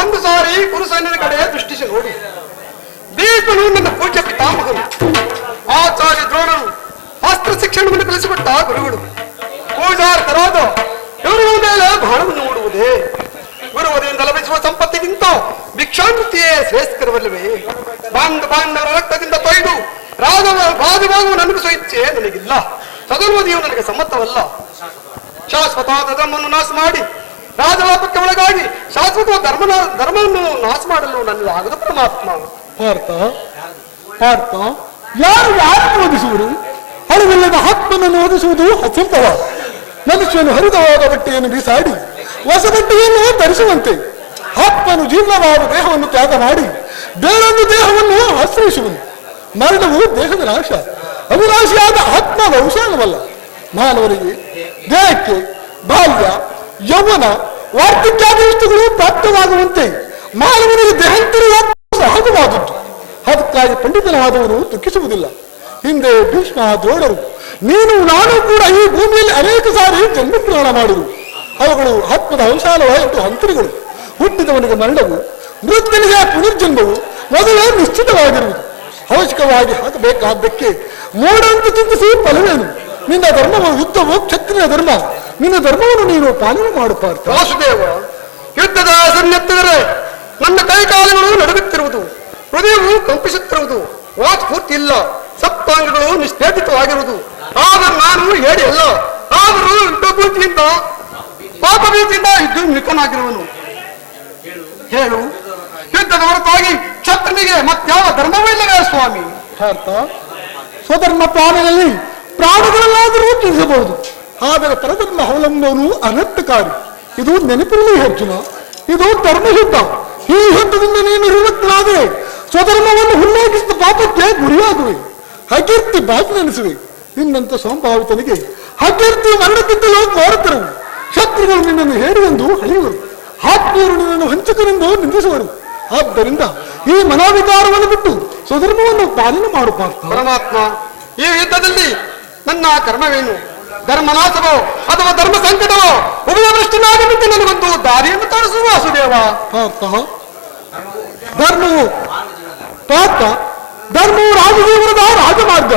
ಒಂದು ಸಾರಿ ಕುರುಸೈನ್ಯದ ಕಡೆ ದೃಷ್ಟಿಸಿ ನೋಡಿ. ಭೀಷ್ಮನು ನನ್ನ ಪೂಜ್ಯ ಪಿತಾಮಹರು, ಆಚಾರ್ಯ ದ್ರೋಣರು, ಅಸ್ತ್ರ ಶಿಕ್ಷಣವನ್ನು ಕಲಿಸಿಕೊಟ್ಟ ಗುರುಗಳು, ಪೂಜಾರ್ಥರಾದ ಇವರ ಮೇಲೆ ಬಾಣವನ್ನು ನೋಡುವುದೇ. ಗುರುವದೆಯಿಂದ ಲಭಿಸುವ ಸಂಪತ್ತಿಗಿಂತ ಭಿಕ್ಷಾಂತಿಯೇ ಶ್ರೇಷ್ಠಕರವಲ್ಲವೇ? ಬಾಂಧವರ ರಕ್ತದಿಂದ ತೊಯ್ದು ರಾಜಭಾಗವನ್ನು ಅನುಭವಿಸುವ ಇಚ್ಛೆ ನನಗಿಲ್ಲ. ಸದರ್ವದಿಯು ನನಗೆ ಸಮ್ಮತವಲ್ಲ. ಶಾಶ್ವತವಾದ ಧರ್ಮವನ್ನು ನಾಶ ಮಾಡಿ ರಾಜಲಾಪಕ್ಕೆ ಒಳಗಾಗಿ ಶಾಶ್ವತ ಧರ್ಮವನ್ನು ನಾಶ ಮಾಡಲು ನನಗೆ ಆಗದ ಪರಮಾತ್ಮ. ಪಾರ್ಥ, ಪಾರ್ಥ, ಯಾರು ಯಾರನ್ನು ಓದಿಸುವರು? ಹಣವಿಲ್ಲದ ಆತ್ಮನನ್ನು ಓದಿಸುವುದು ಅಸಂಭವ. ಮನುಷ್ಯನು ಹರಿದವಾದ ಬಟ್ಟೆಯನ್ನು ಬೀಸಾಡಿ ಹೊಸ ಬಟ್ಟೆಯನ್ನು ಧರಿಸುವಂತೆ ಆತ್ಮನು ಜೀರ್ಣವಾದ ದೇಹವನ್ನು ತ್ಯಾಗ ಮಾಡಿ ಬೇರೊಂದು ದೇಹವನ್ನು ಆಶ್ರಯಿಸುವನು. ಮರಣವು ದೇಹದ ನಾಶ, ಅವಿನಾಶಿಯಾದ ಆತ್ಮದ ಅವಸಾನವಲ್ಲ. ಮಾನವರಿಗೆ ದೇಹಕ್ಕೆ ಬಾಲ್ಯ, ಯೌವನ, ವಾರ್ಧಕ್ಯಾದಿಷ್ಟಗಳು ಪ್ರಾಪ್ತವಾಗುವಂತೆ ಮಾನವನಿಗೆ ದೇಹಾಂತರದ ಸಹಜವಾದದ್ದು. ಅದಕ್ಕಾಗಿ ಪಂಡಿತನಾದವರು ದುಃಖಿಸುವುದಿಲ್ಲ. ಹಿಂದೆ ಭೀಷ್ಮ ದ್ರೋಣರು ನೀನು ನಾನು ಕೂಡ ಈ ಭೂಮಿಯಲ್ಲಿ ಅನೇಕ ಸಾರಿ ಜನ್ಮಗ್ರಹಣ ಮಾಡಿರು. ಅವುಗಳು ಆತ್ಮದ ಅಂಶಾಲವಾದ ಹಂತರಿಗಳು. ಹುಟ್ಟಿದವನಿಗೆ ಮರಣವು, ಮೃತ್ಯನಿಗೆ ಪುನರ್ಜನ್ಮವು ಮೊದಲೇ ನಿಶ್ಚಿತವಾಗಿರುವುದು. ಅವಶ್ಯಕವಾಗಿ ಹಾಕಬೇಕಾದ್ದಕ್ಕೆ ಮೋಡಂತ ಚಿಂತಿಸಿ ಫಲವೇನು? ನಿನ್ನ ಧರ್ಮವು ಯುದ್ಧವು ಕ್ಷತ್ರಿಯ ಧರ್ಮ. ನಿನ್ನ ಧರ್ಮವನ್ನು ನೀನು ಪಾಲನೆ ಮಾಡುತ್ತಾ. ವಾಸುದೇವ, ಯುದ್ಧದ ಸನ್ನೆತ್ತಿದರೆ ನನ್ನ ಕೈಕಾಲುಗಳು ನಡುಗುತ್ತಿರುವುದು, ಹೃದಯವು ಕಂಪಿಸುತ್ತಿರುವುದು, ವಾಕ್ಸ್ಫೂರ್ತಿ ಇಲ್ಲ, ಸಪ್ತಾಂಗಗಳು ನಿಷ್ಠೇಪಿತವಾಗಿರುವುದು. ಆಗ ನಾನು ಹೇಳಿ ಅಲ್ಲ, ಆದರೂ ಯುದ್ಧಭೂತಿಯಿಂದ ಪಾಪ ಭೀತಿಯಿಂದ ಯುದ್ಧ ನಿಖನಾಗಿರುವನು. ಹೇಳು, ಯುದ್ಧದ ಹೊರತಾಗಿ ಕ್ಷತ್ರನಿಗೆ ಮತ್ಯಾವ ಧರ್ಮವಿಲ್ಲವೇ ಸ್ವಾಮಿ? ಭಾರತ ಸ್ವಧರ್ಮ ಪಾಲನೆಯಲ್ಲಿ ಪ್ರಾಣಗಳಲ್ಲಾದರೂ ತಿಳಿಸಬಹುದು, ಆದರೆ ಪರಧರ್ಮ ಅವಲಂಬನು ಅನರ್ಥಕಾರಿ. ಇದು ನೆನಪಿರಲಿ ಅರ್ಜುನ, ಇದು ಧರ್ಮಯುದ್ಧ. ಈ ಯುದ್ಧದಿಂದ ನೀನು ನಿವೃತ್ತನಾದರೆ ಸ್ವಧರ್ಮವನ್ನು ಉಲ್ಲೇಖಿಸಿದ ಪಾಪಕ್ಕೆ ಗುರಿಯಾಗುವೆ, ಅಕೀರ್ತಿ ಬಾಕಿ ನೆನೆಸುವೆ. ನಿನ್ನಂತ ಸಂಭಾವಿತನಿಗೆ ಅಕೀರ್ತಿ ಮರಣಕ್ಕಿಂತಲೂ ಘೋರತರವು. ಶತ್ರುಗಳು ನಿನ್ನನ್ನು ಹೇಳುವೆಂದು ಹಳೆಯುವರು, ಆತ್ಮೀಯರು ನಿನ್ನನ್ನು ವಂಚಕರೆಂದು ನಿಂದಿಸುವರು. ಆದ್ದರಿಂದ ಈ ಮನೋವಿಕಾರವನ್ನು ಬಿಟ್ಟು ಸ್ವಧರ್ಮವನ್ನು ಪಾಲನೆ ಮಾಡುತ್ತಾರೆ. ಪರಮಾತ್ಮ, ಈ ಯುದ್ಧದಲ್ಲಿ ನನ್ನ ಕರ್ಮವೇನು? ಧರ್ಮನಾಶವೋ ಅಥವಾ ಧರ್ಮ ಸಂಕಟವೋ? ಉಭಯವೃಷ್ಟನಾಗಿ ಬಿಟ್ಟು ನನಗೊಂದು ದಾರಿಯನ್ನು ತೋರಿಸುವ ವಾಸುದೇವ. ಧರ್ಮವು ಧರ್ಮವು ರಾಜಜೀವನದ ರಾಜಮಾರ್ಗ.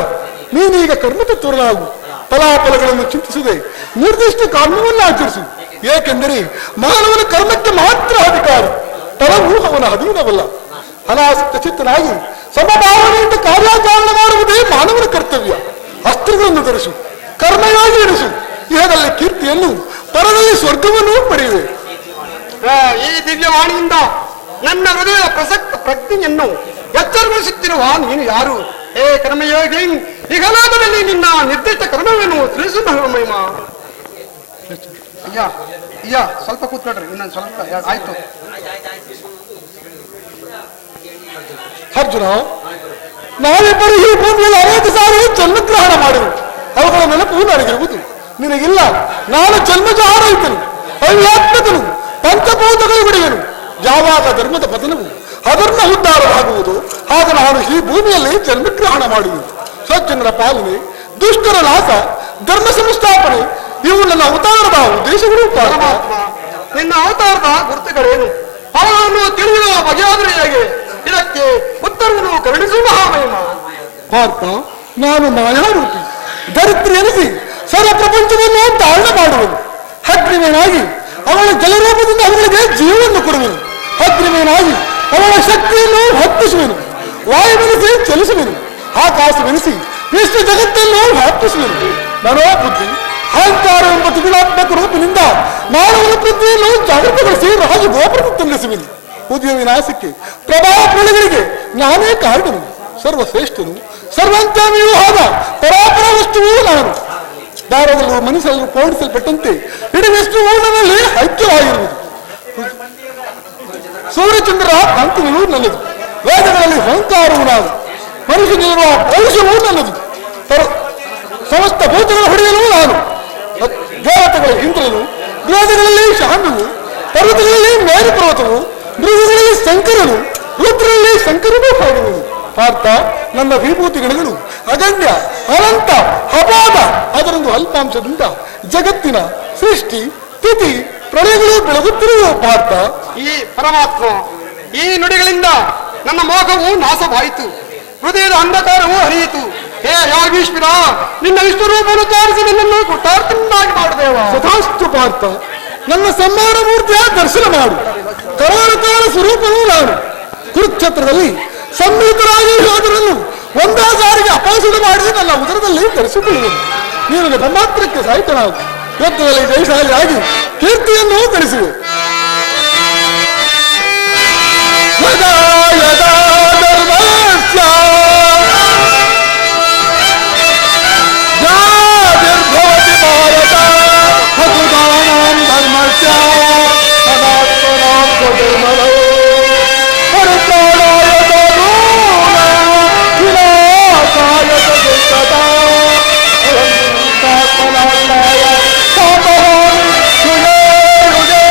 ನೀನೀಗ ಕರ್ಮತತ್ವರಾಗು. ಫಲಾಫಲಗಳನ್ನು ಚಿಂತಿಸದೆ ನಿರ್ದಿಷ್ಟ ಕರ್ಮವನ್ನು ಆಚರಿಸು. ಏಕೆಂದರೆ ಮಾನವನ ಕರ್ಮಕ್ಕೆ ಮಾತ್ರ ಅಧಿಕಾರ, ಫಲವು ಅವನ ಅಧೀನವಲ್ಲ. ಅನಾಸಕ್ತ ಚಿತ್ತನಾಗಿ ಸಮಭಾವನೆಯಿಂದ ಕಾರ್ಯಾಚರಣೆ ಮಾಡುವುದೇ ಮಾನವನ ಕರ್ತವ್ಯ. ಅಸ್ತ್ರಗಳನ್ನು ಧರಿಸು, ಕರ್ಮವಾಗಿ ಇರಿಸು. ಇಹದಲ್ಲಿ ಕೀರ್ತಿಯನ್ನು, ಪರದಲ್ಲಿ ಸ್ವರ್ಗವನ್ನು ಪಡೆಯುವೆ. ಈ ದಿವ್ಯವಾಣಿಯಿಂದ ನನ್ನ ಹೃದಯ ಪ್ರಸಕ್ತ ಪ್ರಜ್ಞೆಯನ್ನು ಎಚ್ಚರಗೊಳಿಸುತ್ತಿರುವ ನೀನು ಯಾರು? ಹೇ ಕರ್ಮಯೋಗಿ, ಈ ಗಲಾಟದಲ್ಲಿ ನಿನ್ನ ನಿರ್ದಿಷ್ಟ ಕರ್ಮವೇನು ತಿಳಿಸು ಮಹಿಮ. ಅಯ್ಯ ಸ್ವಲ್ಪ ಕೂತ್ಕೊಳ್ರಿ, ಇನ್ನೊಂದು ಸ್ವಲ್ಪ ಆಯ್ತು. ಅರ್ಜುನ, ನಾವಿಬ್ಬರು ಈ ಭೂಮಿಯಲ್ಲಿ ಅನೇಕ ಸಾರಿ ಜನ್ಮಗ್ರಹಣ ಮಾಡಿರು. ಅವುಗಳ ನೆನಪು ನನಗಿರುವುದು, ನಿನಗಿಲ್ಲ. ನಾನು ಜನ್ಮಜ ಆಡಳಿತನು, ಅವ್ಯಾತ್ಮಕನು, ಪಂಚಭೂತಗಳು ಬಿಡುವೆನು. ಯಾವಾಗ ಧರ್ಮದ ಪತನವು ಅಧರ್ಮ ಉದ್ಧಾರವಾಗುವುದು, ಆಗ ನಾನು ಈ ಭೂಮಿಯಲ್ಲಿ ಜನ್ಮಗ್ರಹಣ ಮಾಡುವುದು. ಸಜ್ಜನರ ಪಾಲನೆ, ದುಷ್ಟರ ನಾಶ, ಧರ್ಮ ಸಂಸ್ಥಾಪನೆ ಇವು ನನ್ನ ಅವತಾರದ ಉದ್ದೇಶಗಳು. ಪರಮಾತ್ಮ, ನಿನ್ನ ಅವತಾರದ ಗುರುತುಗಳೇನು? ಅವುಗಳನ್ನು ತಿಳಿಯುವ ಬಗೆಯಾದರೆ ಹೇಗೆ? ಇದಕ್ಕೆ ಉತ್ತರವನ್ನು ಕರುಣಿಸುವ ಮಹಾಮಹಿಮ. ಪಾರ್ಥ, ನಾನು ಮಾಯಾರೂಪಿ, ದರಿದ್ರ ಎನಿಸಿ ಸರ್ವ ಪ್ರಪಂಚವನ್ನು ತಾಳ್ನ ಮಾಡುವನು. ಅಗ್ನಿಮೇನಾಗಿ ಅವಳ ಜಲರೂಪದಿಂದ ಅವಳಿಗೆ ಜೀವವನ್ನು ಕೊಡುವೆನು. ಅಗ್ನಿಮೇನಾಗಿ ಅವಳ ಶಕ್ತಿಯನ್ನು ಹತ್ತಿಸುವೆನು. ವಾಯುವೆನಿಸಿ ಚಲಿಸುವೆನು, ಆಕಾಶವೆನಿಸಿ ವಿಶ್ವ ಜಗತ್ತನ್ನು ವ್ಯಾಪಿಸುವೆನು. ಮನೋಬುದ್ಧಿ ಅಹಂಕಾರ ಎಂಬ ತ್ರಿಗುಣಾತ್ಮಕ ರೂಪಿನಿಂದ ಮಾನವನ ಬುದ್ಧಿಯನ್ನು ಜಾಗೃತಗೊಳಿಸಿ ರಾಜಗೋಪುರ ತಂದಿಸುವೆನು. ಉದಯ ವಿನಾಶಕ್ಕೆ, ಪ್ರಭಾವ ಪ್ರಳಯಗಳಿಗೆ ನಾನೇ ಕಾರಣನು, ಸರ್ವಶ್ರೇಷ್ಠನು, ಸರ್ವಂತಾಮಿಯೂ ಆದ ಪರಾಪರ ವಸ್ತುವೂ ನಾನು. ದಾರದಲ್ಲೂ ಮನಸ್ಸಲ್ಲೂ ಪೋಣಿಸಲ್ಪಟ್ಟಂತೆ ಇಡೀ ವಿಷ್ಣುವು ನನ್ನಲ್ಲಿ ಐಕ್ಯವಾಗಿರುವುದು. ಸೂರ್ಯಚಂದ್ರ ಕಾಂತಿಗಳು ನನ್ನದು, ವೇದಗಳಲ್ಲಿ ಅಹಂಕಾರವು ನಾನು, ಮನುಷ್ಯನಿರುವ ಪೌರುಷವೂ ನನ್ನದು, ಸಮಸ್ತ ಭೂತಗಳ ಹೊಡೆಯಲು ನಾನು, ದೇವತೆಗಳ ಇಂದ್ರನು, ವೇದಗಳಲ್ಲಿ ಶಾಂತನು, ಪರ್ವತಗಳಲ್ಲಿ ಮೇರು ಪರ್ವತವು, ಮೃಗಗಳಲ್ಲಿ ಶಂಕರನು, ರುದ್ರರಲ್ಲಿ ಶಂಕರನೂ ಹಾಡುವನು. ಪಾರ್ಥ, ನನ್ನ ವಿಭೂತಿಗಳು ಅಗಣ್ಯ, ಅನಂತ, ಅಪಾದ. ಅದರೊಂದು ಅಲ್ಪಾಂಶದಿಂದ ಜಗತ್ತಿನ ಸೃಷ್ಟಿ ಸ್ಥಿತಿ ಪ್ರಳಯಗಳು ಬೆಳಗುತ್ತಿರುವ ಪಾರ್ಥ. ಈ ಪರಮಾತ್ಮ, ಈ ನುಡಿಗಳಿಂದ ನನ್ನ ಮೋಹವು ನಾಶವಾಯಿತು, ಹೃದಯದ ಅಂಧಕಾರವು ಹರಿಯಿತು. ಹೇ ಯಾಗೀಶ್ವರ, ನಿನ್ನ ವಿಶ್ವರೂಪವನ್ನು ತೋರಿಸಿ ನನ್ನನ್ನು ಕೃತಾರ್ಥನಾಗಿ ಮಾಡುದೇವ. ಸದಾಸ್ತು ಪಾರ್ಥ, ನನ್ನ ಸಂಹಾರ ಮೂರ್ತಿಯ ದರ್ಶನ ಮಾಡು. ಕರಾರಕಾರ ಸ್ವರೂಪವೂ ನಾನು. ಕುರುಕ್ಷೇತ್ರದಲ್ಲಿ ಸಮ್ಮಿಳಿತರಾಗಿ ಹೋದರನ್ನು ಒಂದೇ ಸಾರಿಗೆ ಅಪಹಾಸ್ಯ ಮಾಡಿ ನನ್ನ ಉದರದಲ್ಲಿ ಧರಿಸಿಕೊಳ್ಳುವುದು. ನೀನು ಬ್ರಹ್ಮಾತ್ರಕ್ಕೆ ಸಾಹಿತ್ಯನಾಗು. ಯುದ್ಧದಲ್ಲಿ ಜಯಶಾಲಿಯಾಗಿ ಕೀರ್ತಿಯನ್ನು ಗಳಿಸುವೆ. ಯದಾ ಯದಾ ಧರ್ಮಸ್ಯ ಜಾತಿರ್ಭವತಿ ಭಾರತ ಹತುತಾನಾಂ ಧರ್ಮಸ್ಯ ಅನಾತ್ಮನಾಂ ಸ್ವಧರ್ಮಣೋ ಪರಿತ್ರಾಣಾಯ ತನೂನಾಂ ವಿನಾಶಾಯ ದುಷ್ಟತಾ ಅನಂತಾತ್ಮನಾಯ ಸಾಮಹಾಮಿ ಯುಗೇ ಯುಗೇ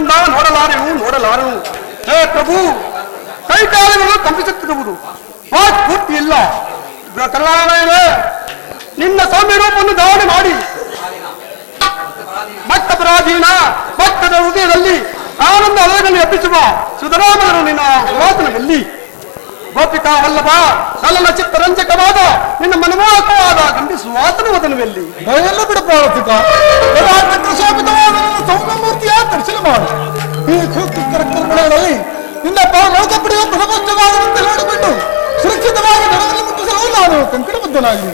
ಕಣ್ಣಿನಿಂದ ನೋಡಲಾರೆನು ಹೇ ಪ್ರಭು, ಕೈಕಾಲುಗಳು ಕಂಪಿಸುತ್ತಿರುವುದು, ಮಾತು ಪೂರ್ತಿ ಇಲ್ಲ. ಕರುಣಾಮಯನೇ, ನಿನ್ನ ಸೌಮ್ಯ ರೂಪವನ್ನು ಧಾರಣೆ ಮಾಡಿ ಭಕ್ತ ಪರಾಧೀನ ಭಕ್ತದ ಹೃದಯದಲ್ಲಿ ಆನಂದ ಅಲೆಗಳನ್ನು ಎಬ್ಬಿಸುವ ಸುಧರಾಮನು ನಿನ್ನ ಸುವಾಸನದಲ್ಲಿ. ಗೋಪಿಕಾ ವಲ್ಲಭ ಸಲನ ಚಿತ್ತರಂಜಕವಾದ ನಿನ್ನ ಮನಮೋಹಕವಾದ ಗಂಡಿ ಸುವಾಸನವದನವೆಲ್ಲಿ. ದಯೆಲ್ಲ ಬಿಡ ಪಾರ್ವತಿಕ, ಶೋಭಿತವಾದ ನನ್ನ ಸೌಮ್ಯಮೂರ್ತಿಯ ದರ್ಶನ ಮಾಡು. ಈ ಕರ್ತಗಳಲ್ಲಿ ನಿನ್ನ ಲೋಕ ಪಡೆಯುವ ಪರಮೋಚ್ಚವಾದಂತೆ ನೋಡಿಬಿಟ್ಟು ಸುರಕ್ಷಿತವಾಗಿ ನನಗನ್ನು ಮುಟ್ಟಿಸಲು ನಾನು ಕಂಕಣಬದ್ಧನಾಗಿ